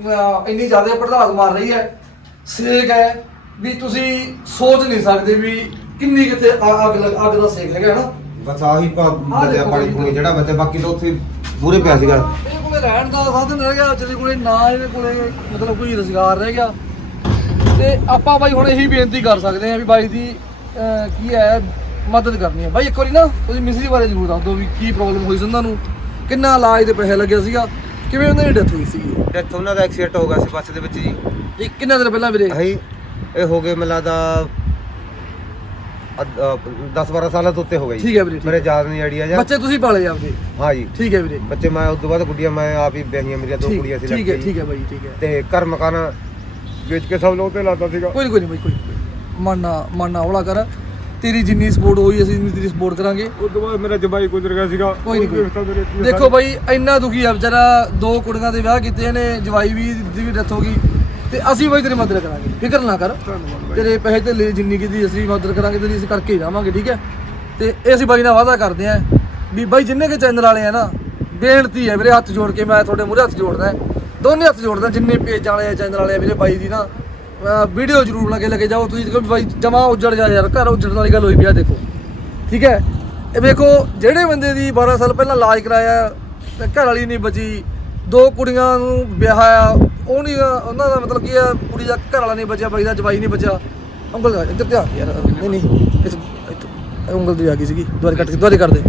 ਅਹ, ਇੰਨੀ ਜ਼ਿਆਦਾ ਪੜਦਾਸ ਮਾਰ ਰਹੀ ਹੈ। ਸੇਕ ਹੈ ਵੀ ਤੁਸੀਂ ਸੋਚ ਨਹੀਂ ਸਕਦੇ ਵੀ ਕਿੰਨੀ ਆ- ਅੱਗ ਲੱਗ- ਅੱਗ ਦਾ ਸੇਕ ਹੈਗਾ ਹਨਾ? ਬਸ ਆਹੀ ਪਾ ਬਲਿਆ ਦੇਖੋ ਪਾਣੀ। ਪੂਣੀ ਜਿਹੜਾ ਬੱਚੇ ਬਾਕੀ ਤਾਂ ਉੱਥੇ ਪੂਰੇ ਪਿਆ ਸੀਗਾ। ਇਹਦੇ ਕੋਲੇ ਰਹਿਣ ਦਾ ਸਾਧਨ ਰਹਿ ਗਿਆ ਜਿਹਦੇ ਕੋਲੇ ਨਾ ਇਹਦੇ ਕੋਲੇ ਮਤਲਬ ਕੋਈ ਰੁਜ਼ਗਾਰ ਰਹਿ ਗਿਆ। ਤੇ ਆਪਾਂ ਬਾਈ ਹੁਣ ਇਹੀ ਬੇਨਤੀ ਕਰ ਸਕਦੇ ਹਾਂ ਵੀ ਬਾਈ ਦੀ ਅਹ, ਕੀ ਹੈ ਮਦਦ ਕਰਨੀ ਹੈ। ਬਾਈ ਇੱਕ ਵਾਰੀ ਨਾ ਤੁਸੀਂ ਮਿਸਰੀ ਬਾਰੇ ਜ਼ਰੂਰ ਦੱਸ ਦਿਓ ਵੀ ਕੀ ਪ੍ਰੋਬਲਮ ਹੋਈ ਸੀ ਉਹਨਾਂ ਨੂੰ ਕਿੰਨਾ ਇਲਾਜ ਦੇ ਪੈਸੇ ਲੱਗਿਆ ਸੀਗਾ। ਕਿਵੇਂ ਉਹਨਾਂ ਦੀ ਡੈਥ ਹੋਈ ਸੀ ਡੈਥ ਉਹਨਾਂ ਦਾ ਐਕਸੀਡੈਂਟ ਹੋ ਗਿਆ ਸੀ ਬੱਸ ਦੇ ਵਿੱਚ ਜੀ। ਇਹ ਕਿੰਨਾ ਦਿਨ ਪਹਿਲਾਂ ਵੀਰੇ? ਆਹੀ ਇਹ ਹੋ ਗਏ ਮੈਨੂੰ ਲੱਗਦਾ 10 12 ਸਾਲਾਂ ਤੋਂ ਉੱਤੇ ਹੋ ਗਈ ਠੀਕ ਹੈ ਵੀਰੇ, ਠੀਕ ਮੇਰੇ ਯਾਦ ਨਹੀਂ ਆਈਡੀਆ ਜਾਂ ਬੱਚੇ ਤੁਸੀਂ ਪਾਲੇ ਆਪਦੇ ਹਾਂ ਜੀ। ਠੀਕ ਹੈ ਵੀਰੇ। ਬੱਚੇ ਮੈਂ ਉਸ ਤੋਂ ਬਾਅਦ ਗੁੱਡੀਆਂ ਮੈਂ ਆਪ ਹੀ ਵਿਆਹੀਆਂ ਮੇਰੀਆਂ ਦੋ ਠੀਕ ਕੁੜੀਆਂ ਸੀ ਠੀਕ ਹੈ ਠੀਕ ਹੈ ਬਾਈ ਠੀਕ ਹੈ। ਤੇ ਘਰ ਮਕਾਨ ਵੇਚ ਕੇ ਸਭ ਲੋਕ ਤੇ ਲਾਤਾ ਸੀਗਾ। ਕੋਈ ਨਹੀਂ ਕੋਈ ਨਹੀਂ ਬਾਈ ਕੋਈ ਨੀ, ਕੋਈ ਨੀ। ਮਨ ਨਾ ਮਨ ਨਾ ਹੌਲਾ ਕਰ। ਤੇਰੀ ਜਿੰਨੀ ਸਪੋਰਟ ਹੋਈ ਅਸੀਂ ਤੇਰੀ ਸਪੋਰਟ ਕਰਾਂਗੇ। ਉਸ ਤੋਂ ਬਾਅਦ ਮੇਰਾ ਜਵਾਈ ਗੁਜ਼ਰ ਗਿਆ ਸੀਗਾ ਕੋਈ ਨਹੀਂ, ਇੰਨੇ ਦੇਖੋ ਬਾਈ ਇੰਨਾ ਦੁਖੀ ਆ ਵਿਚਾਰਾ ਦੋ ਕੁੜੀਆਂ ਦੇ ਵਿਆਹ ਕੀਤੇ ਨੇ ਜਵਾਈ ਵੀ ਦੀ ਵੀ ਡੈਥ ਹੋ ਗਈ। ਤੇ ਅਸੀਂ ਬਾਈ ਤੇਰੀ ਮਦਦ ਕਰਾਂਗੇ। ਫਿਕਰ ਨਾ ਕਰ। ਧੰਨਵਾਦ ਬਾਈ। ਤੇਰੇ ਪੈਸੇ ਤੇ ਜਿੰਨੀ ਕੀਤੀ ਅਸੀਂ ਮਦਦ ਕਰਾਂਗੇ ਤੇਰੀ ਅਸੀਂ ਕਰਕੇ ਹੀ ਜਾਵਾਂਗੇ ਠੀਕ ਹੈ? ਤੇ ਇਹ ਅਸੀਂ ਬਾਈ ਨਾਲ ਵਾਅਦਾ ਕਰਦੇ ਆਂ ਵੀ ਬਾਈ ਜਿੰਨੇ ਕੇ ਚੈਨਲ ਵਾਲੇ ਆ ਨਾ ਬੇਨਤੀ ਹੈ ਵੀਰੇ ਹੱਥ ਜੋੜ ਕੇ ਮੈਂ ਤੁਹਾਡੇ ਮੂਹਰੇ ਹੱਥ ਜੋੜਦਾ। ਦੋਨੇ ਹੱਥ ਜੋੜਦਾ ਜਿੰਨੇ ਪੇਜ ਵਾਲੇ ਆ ਚੈਨਲ ਵਾਲੇ ਆ ਵੀਰੇ ਬਾਈ ਦੀ ਨਾ। ਵੀਡੀਓ ਜ਼ਰੂਰ ਲਾ ਕੇ ਜਾਓ। ਤੁਸੀਂ ਦੇਖੋ ਬਾਈ ਜਮਾ ਉੱਜੜ ਜਾ ਯਾਰ, ਘਰ ਉੱਜੜਨ ਵਾਲੀ ਗੱਲ ਹੋਈ ਪਿਆ ਦੇਖੋ। ਠੀਕ ਹੈ? ਇਹ ਵੇਖੋ, ਜਿਹੜੇ ਬੰਦੇ ਦੀ 12 ਸਾਲ ਪਹਿਲਾਂ ਇਲਾਜ ਕਰਾਇਆ, ਤੇ ਘਰ ਵਾਲੀ ਨਹੀਂ ਬਚੀ, ਦੋ ਕੁੜੀਆਂ ਨੂੰ ਵਿਆਹਿਆ ਉਹ ਨਹੀਂ, ਉਹਨਾਂ ਦਾ ਮਤਲਬ ਕੀ ਹੈ ਕੁੜੀ ਦਾ ਘਰ ਵਾਲਾ ਨਹੀਂ ਬਚਿਆ, ਬਾਈ ਦਾ ਜਵਾਈ ਨਹੀਂ ਬਚਿਆ। ਉਂਗਲ ਇੱਧਰ ਧਿਆਨ ਦੇ ਯਾਰ। ਨਹੀਂ ਨਹੀਂ, ਇਸ ਉਂਗਲ ਦੀ ਆ ਗਈ ਸੀਗੀ, ਦੁਬਾਰਾ ਕੱਟ ਕੇ, ਦੁਬਾਰੇ ਕਰ ਦੇ।